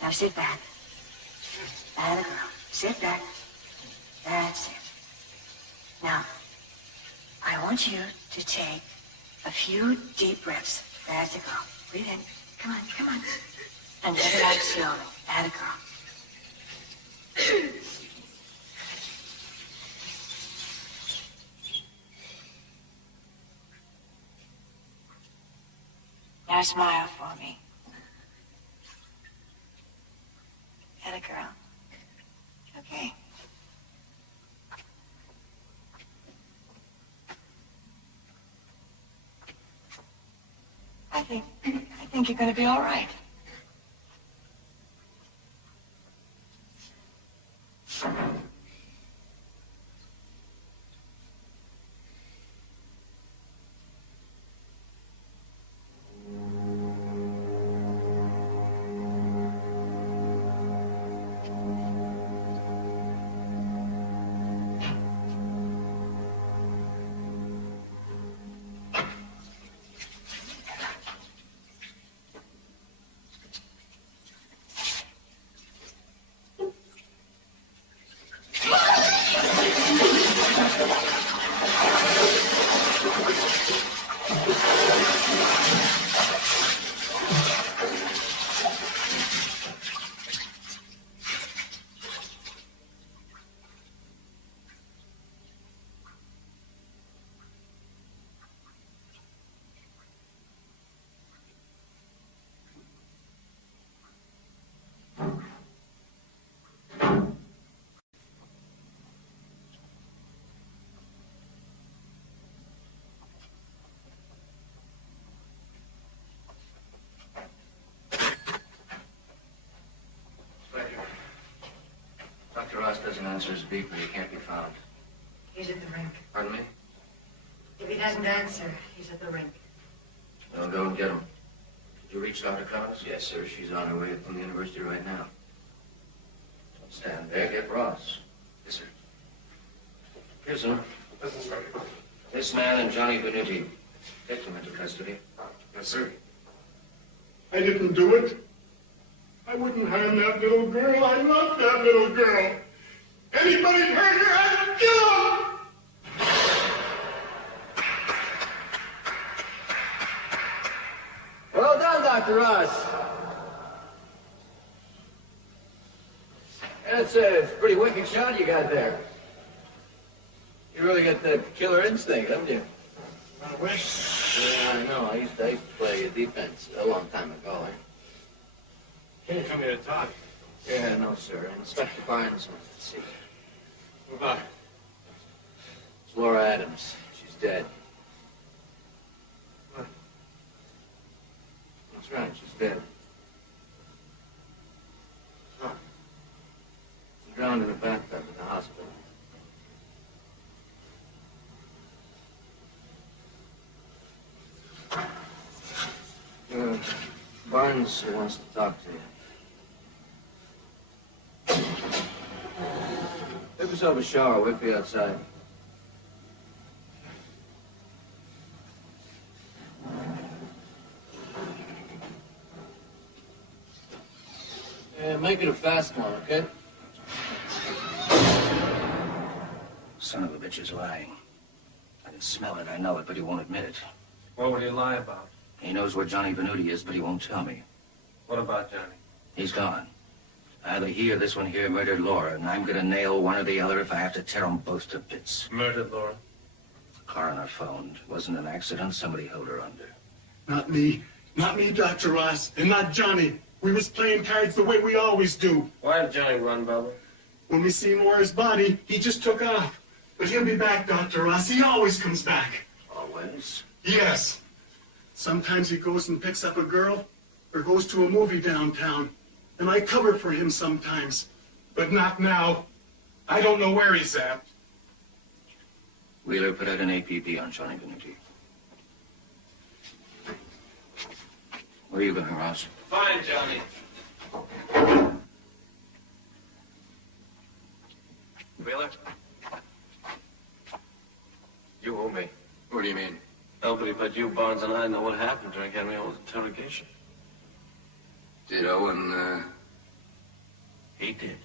Now sit back. That a girl. Sit back. That's it. Now, I want you to take a few deep breaths. That's a girl. Breathe in. Come on, come on. And let it out slowly. That a girl. Now smile for me. That a girl. Okay. I think you're gonna be all right. Dr. Ross doesn't answer his beep when he can't be found. He's at the rink. Pardon me? If he doesn't answer, he's at the rink. I'll go and get him. Did you reach Dr. Collins? Yes, sir. She's on her way from the university right now. Don't stand there. Get Ross. Yes, sir. Prisoner. Yes, Inspector. This man and Johnny Benuti. Take them into custody. Yes, sir. I didn't do it. I wouldn't harm that little girl. I love that little girl. Anybody hurt her, I'd kill him! Well done, Dr. Ross. That's a pretty wicked shot you got there. You really got the killer instinct, haven't you? Yeah, I know. I used to play defense a long time ago. Can't come here to talk. Yeah, no, sir. Inspector Barnes wants to see you. What about it? It's Laura Adams. She's dead. What? That's right. She's dead. Huh. She drowned in a bathtub at the hospital. Barnes wants to talk to you. Take yourself a shower. Wait for you outside. Make it a fast one, okay? Son of a bitch is lying. I can smell it, I know it, but he won't admit it. What would he lie about? He knows where Johnny Venuti is, but he won't tell me. What about Johnny? He's gone. Either he or this one here murdered Laura, and I'm gonna nail one or the other if I have to tear them both to bits. Murdered Laura? Coroner phoned. Wasn't an accident. Somebody held her under. Not me. Not me, Dr. Ross. And not Johnny. We was playing cards the way we always do. Why did Johnny run, Bubba? When we seen Laura's body, he just took off. But he'll be back, Dr. Ross. He always comes back. Always? Yes. Sometimes he goes and picks up a girl or goes to a movie downtown. And I cover for him sometimes. But not now. I don't know where he's at. Wheeler put out an APB on Johnny Venuti. Where are you going, Ross? Fine, Johnny. Wheeler? You owe me. What do you mean? Nobody but you, Barnes, and I know what happened during Henry Owen's interrogation. Did Owen, He did.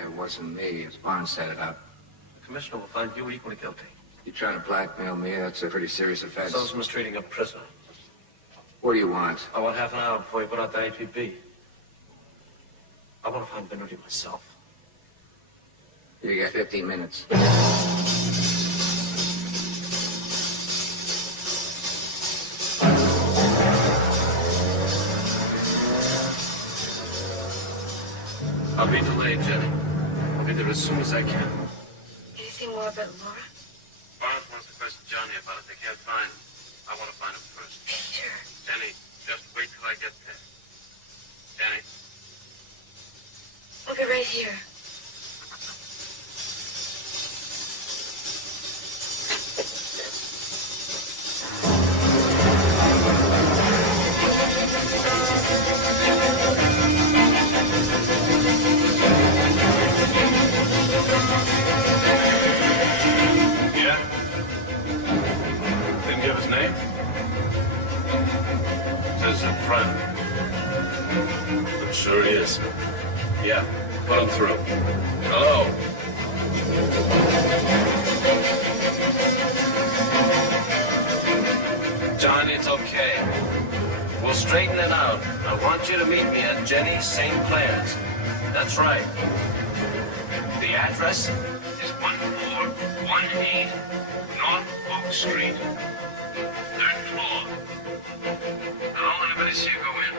It wasn't me. It's Barnes set it up. The commissioner will find you equally guilty. You trying to blackmail me? That's a pretty serious offense. So is mistreating a prisoner. What do you want? I want half an hour before you put out the APB. I want to find Venuti myself. You got 15 minutes. I'll be delayed, Jenny. I'll be there as soon as I can. Anything more about Laura? Barnes wants to question Johnny about it. They can't find him. I want to find him first. Peter. Jenny, just wait till I get there. Jenny. I'll be right here. Yeah? Didn't give his name? Says a friend. But sure he is. Yeah, put him through. Hello. John, it's okay. We'll straighten it out. I want you to meet me at Jenny's St. Clair's. That's right. The address is 1418 North Oak Street, 3rd floor. I don't want anybody to see you go in.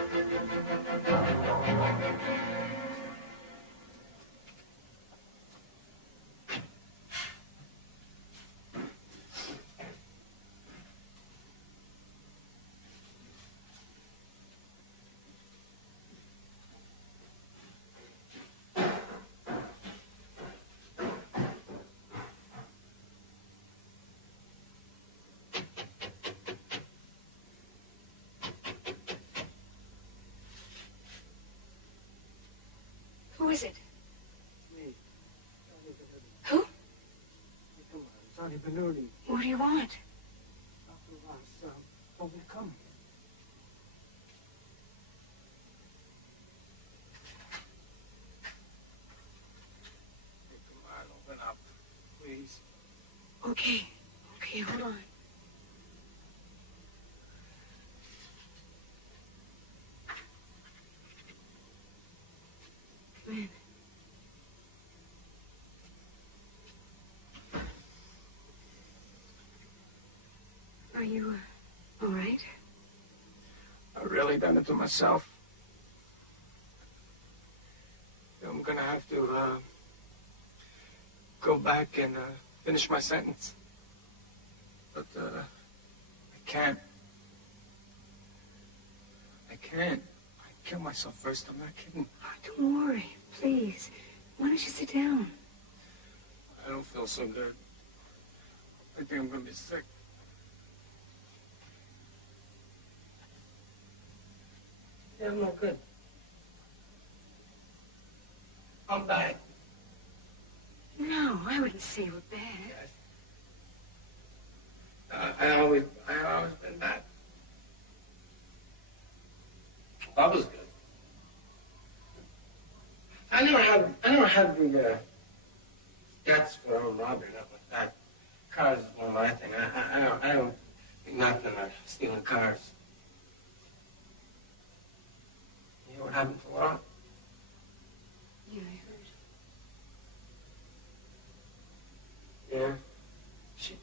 Who is it? Me. Who? Come on, Johnny Venuti. What do you want? Dr. Ross, told me to come. Okay. Okay, hold on. Come in. Are you, all right? I really done it to myself. I'm gonna have to, go back and, finish my sentence. But, I can't. I can't. I'd kill myself first, I'm not kidding. Oh, don't worry, please. Why don't you sit down? I don't feel so good. I think I'm gonna be sick. Yeah, I'm not good. I'm bad. No, I wouldn't say you were bad. I always been bad. That was good. I never had the guts for a robbery, nothing like that. Cars is one of my thing. I don't think nothing of stealing cars. You know what happened to Laura? Yeah, I heard. Yeah. She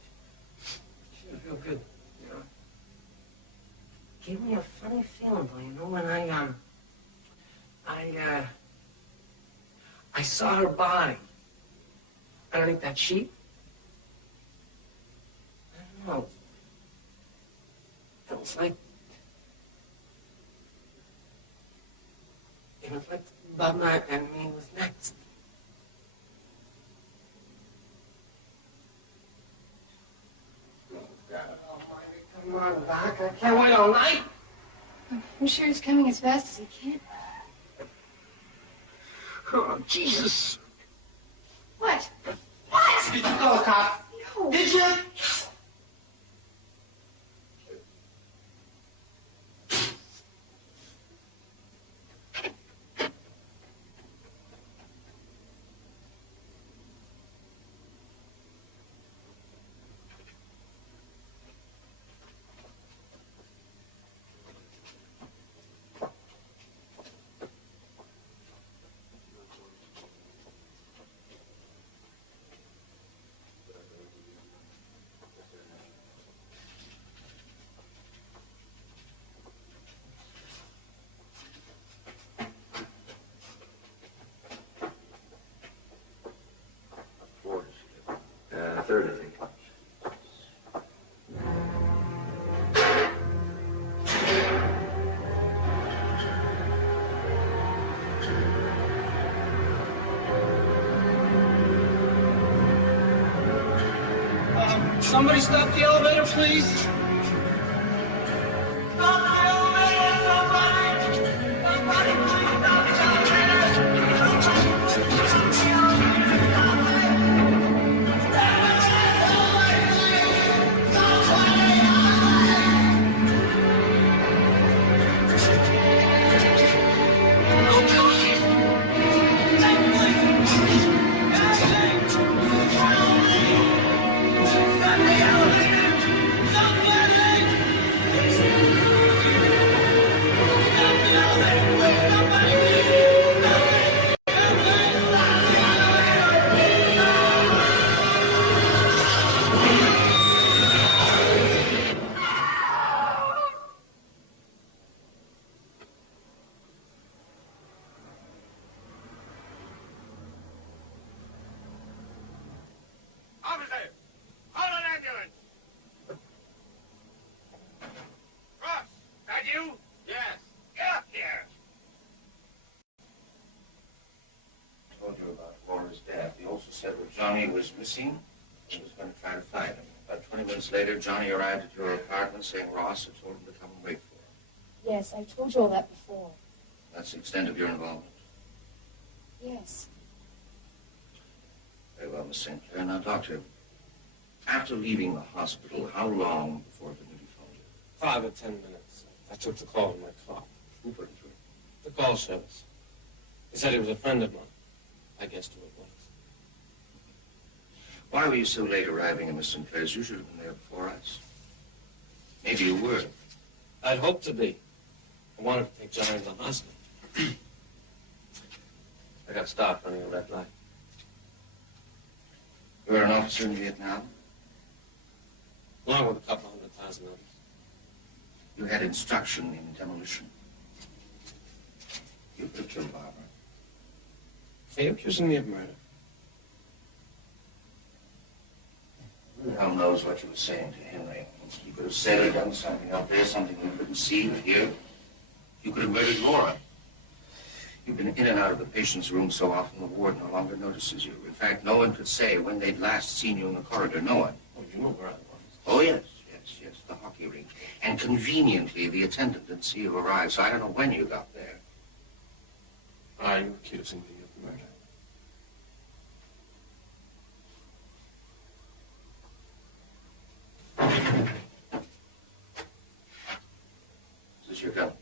didn't feel good, you know. Gave me a funny feeling, though, you know, when I saw her body underneath that sheet. I don't know. It was like Bubba and me was next. Oh, God almighty, come on, Doc. I can't wait all night. I'm sure he's coming as fast as he can. Oh, Jesus. What? What? Did you call a cop? No. Did you? Third, I think. Somebody stop the elevator, please. Stop the elevator, somebody! Somebody, please stop the elevator! Stop the elevator! Officer! Hold an ambulance! Ross, that you? Yes. Get up here! I told you about Laura's death. He also said that Johnny was missing. He was going to try to find him. About 20 minutes later, Johnny arrived at your apartment saying Ross had told him to come and wait for him. Yes, I've told you all that before. That's the extent of your involvement. Yes. Very well, Miss St. Clair. Now, Doctor, after leaving the hospital, how long before Venuti phoned you? 5 or 10 minutes. I took the call in my car. Who put it through? The call service. He said he was a friend of mine. I guessed who it was. Why were you so late arriving in Miss Sinclair's? You should have been there before us. Maybe you were. I'd hoped to be. I wanted to take Johnny to the hospital. I got stopped running a red light. You were an officer in Vietnam? Along with a couple 100,000 others. You had instruction in demolition. You could kill Barbara. Are you accusing me of murder? Who the hell knows what you were saying to Henry? You could have said or done something out there, something we couldn't see or hear. You could have murdered Laura. You've been in and out of the patient's room so often the ward no longer notices you. In fact, no one could say when they'd last seen you in the corridor. No one. Oh, you know where I was. Oh, yes, the hockey rink. And conveniently, the attendant didn't see you arrive, so I don't know when you got there. Are you accusing me of murder? Is this your gun?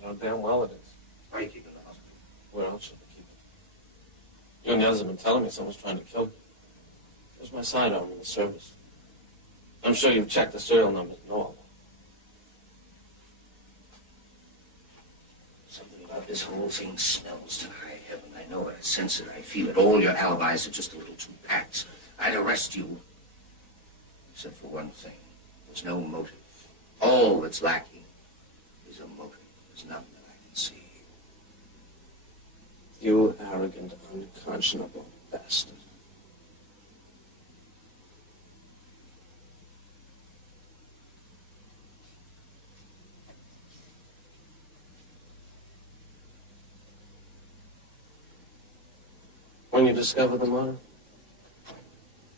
You know damn well it is. Why are you keeping it in the hospital? Where else should I keep it? You and the others have been telling me someone's trying to kill me. It was my sidearm in the service. I'm sure you've checked the serial numbers and all. Something about this whole thing smells to high heaven. I know it. I sense it. I feel it. All your alibis are just a little too packed. I'd arrest you. Except for one thing. There's no motive. All that's lacking is a motive. There's none that I can see. You arrogant, unconscionable bastard. When you discover the motive,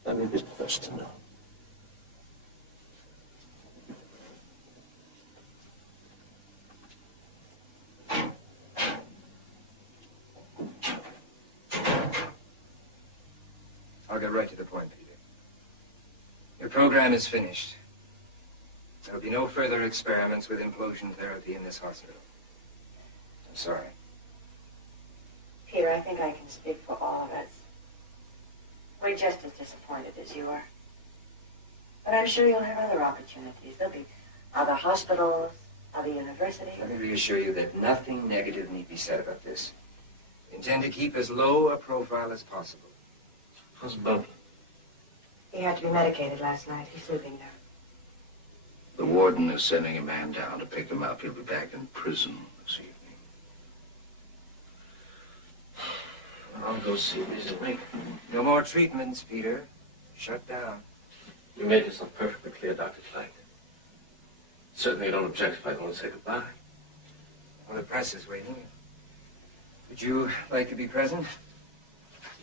let me be the first to know. I'll get right to the point, Peter. Your program is finished. There'll be no further experiments with implosion therapy in this hospital. I'm sorry. Peter, I think I can speak for all of us. We're just as disappointed as you are. But I'm sure you'll have other opportunities. There'll be other hospitals, other universities. Let me reassure you that nothing negative need be said about this. We intend to keep as low a profile as possible. How's Bubba? He had to be medicated last night. He's sleeping now. The warden is sending a man down to pick him up. He'll be back in prison this evening. I'll go see Lisa Wink. No more treatments, Peter. Shut down. You made yourself perfectly clear, Dr. Clyde. Certainly you don't object if I go and say goodbye. Well, the press is waiting. Would you like to be present?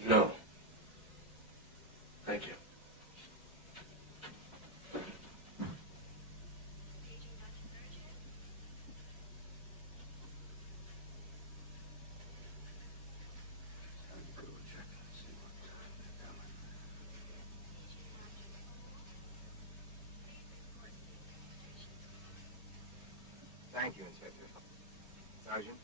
No. Thank you. Thank you, Inspector. Sergeant.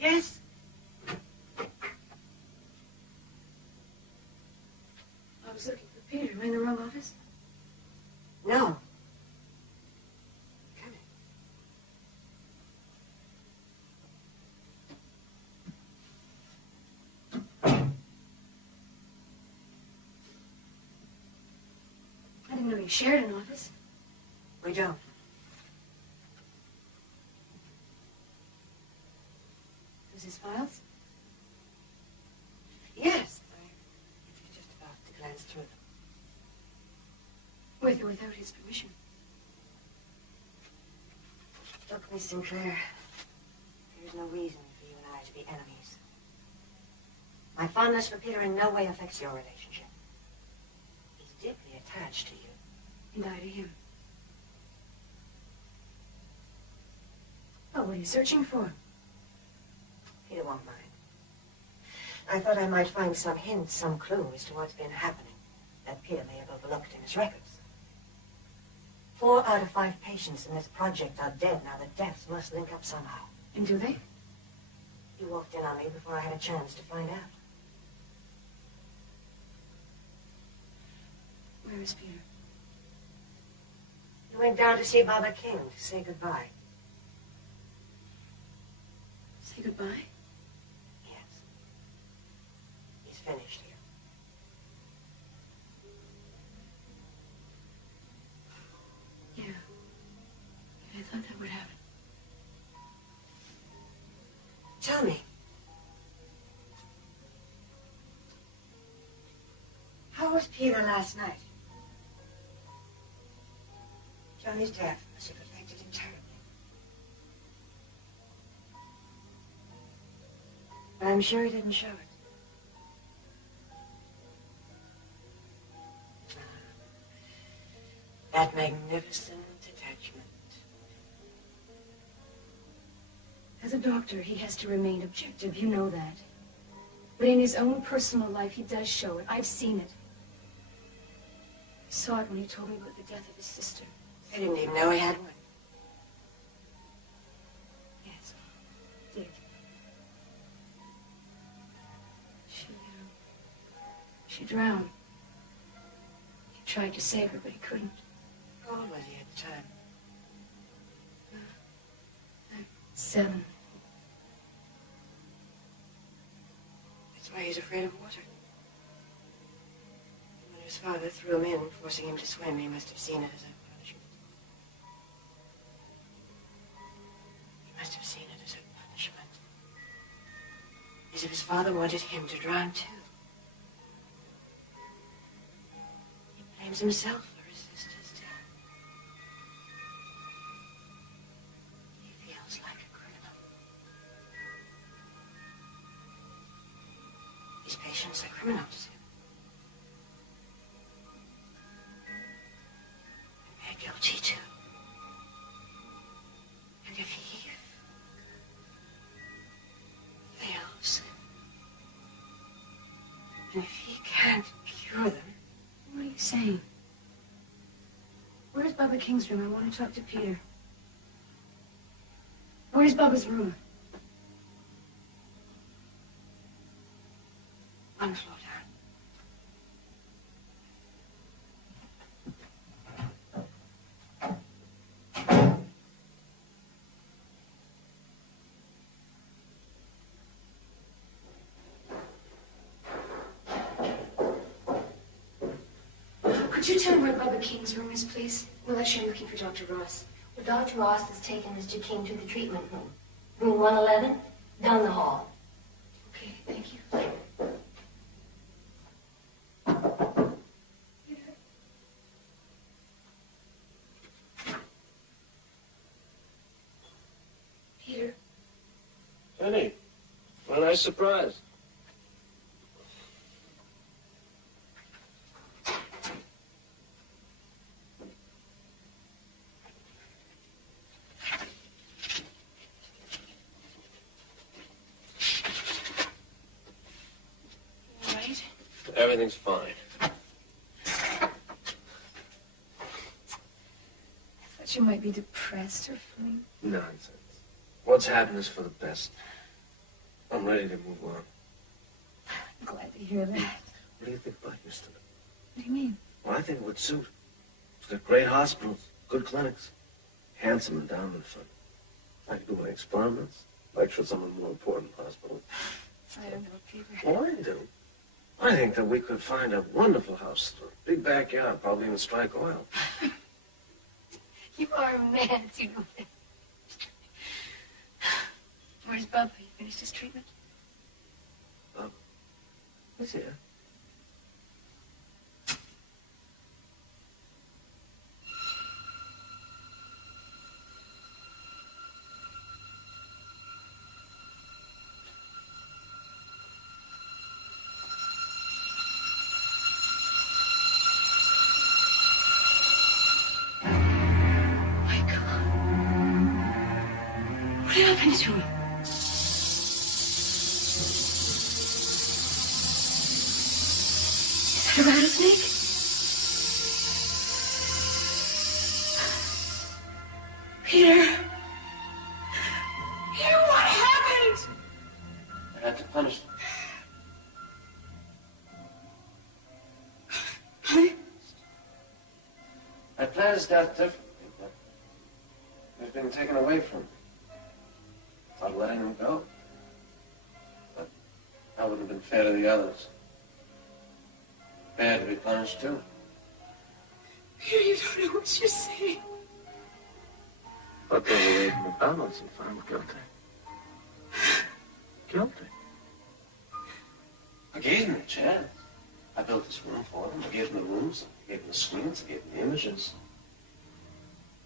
Yes? I was looking for Peter. Am I in the wrong office? No. We shared an office. We don't. Was his files? Yes. I was just about to glance through them. With or without his permission. Look, Miss Sinclair, there's no reason for you and I to be enemies. My fondness for Peter in no way affects your relationship. He's deeply attached to you. And I to him. Oh, what are you searching for? Peter won't mind. I thought I might find some hint, some clue as to what's been happening that Peter may have overlooked in his records. 4 out of 5 patients in this project are dead. Now the deaths must link up somehow. And do they? You walked in on me before I had a chance to find out. Where is Peter? He went down to see Baba King to say goodbye. Say goodbye? Yes. He's finished here. I thought that would happen. Tell me. How was Peter last night? Johnny's death must have affected him terribly. But I'm sure he didn't show it. That magnificent attachment. As a doctor, he has to remain objective. You know that. But in his own personal life, he does show it. I've seen it. I saw it when he told me about the death of his sister. I didn't even know he had one. Yes, he did. She drowned. He tried to save her, but he couldn't. How old was he at the time? 7. That's why he's afraid of water. When his father threw him in, forcing him to swim, he must have seen it as a punishment. He must have seen it as a punishment. As if his father wanted him to drown too. He blames himself for his sister's death. He feels like a criminal. His patients are criminals. And they're guilty too. And if he fails, and if he can't cure them, What are you saying? Where's Baba King's room? I want to talk to Peter. Where's Baba's room? on the floor down. Could you tell me where Baba King's room is, please? Well, actually, I'm looking for Dr. Ross. Well, Dr. Ross has taken Mr. King to the treatment room. Room 111, down the hall. Okay, thank you. Peter. Penny, what a nice surprise. Everything's fine. I thought you might be depressed or something. Nonsense. What's happened is for the best. I'm ready to move on. I'm glad to hear that. What do you think about Houston? What do you mean? Well, I think it would suit. It's got great hospitals, good clinics, handsome endowment fund. I could do my experiments, lecture at some of the more important hospitals. I don't know, Peter. Well, I do. I think that we could find a wonderful house, a big backyard, probably even strike oil. You are a man, you know that. Where's Bubba? He finished his treatment? He's here. What happened to him? Is that a rattlesnake? Peter! Peter, what happened? I had to punish them. I planned his death differently, but he's been taken away from me. Thought of letting him go. But that wouldn't have been fair to the others. They had to be punished too. Peter, you don't know what you're saying. But they were laid in the balance and found guilty. Guilty. I gave them a chance. I built this room for them. I gave them the rooms. I gave them the screens. I gave them the images.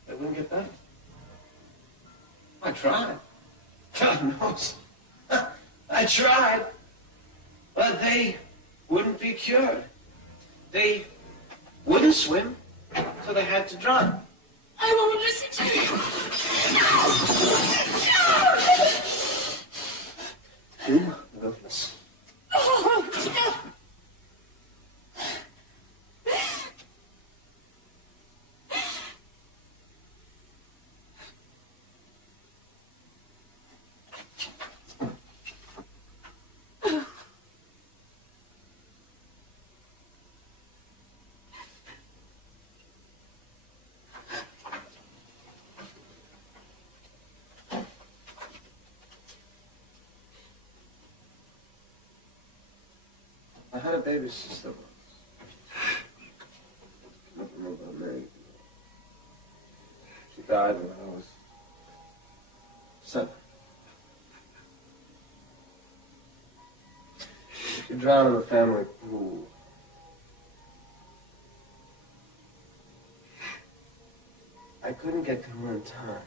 They wouldn't get better. I tried. God knows. I tried. But they wouldn't be cured. They wouldn't swim, so they had to drown. I won't listen to you. No! You will listen. Oh, no. I had a baby sister once. Nothing more about Mary. She died when I was 7. She drowned in the family pool. I couldn't get to her in time.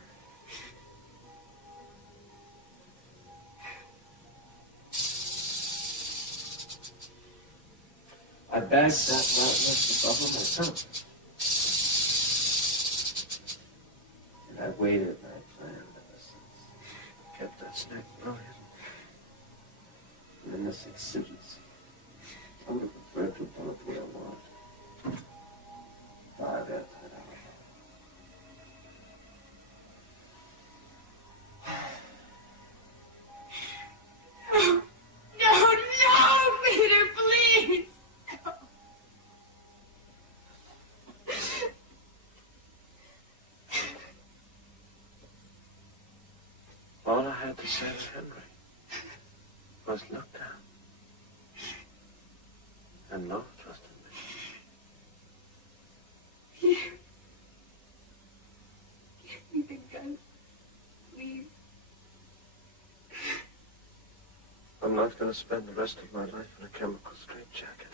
I bagged that next above myself. And I waited and I planned ever since. Kept that snack well hidden. And in this exigency, I would have preferred to have done it the way I wanted. 5 after that hour. No, Peter, please. All I had to say to Henry was look down. And love trusted me. Here. Give me the gun, please. I'm not going to spend the rest of my life in a chemical straitjacket.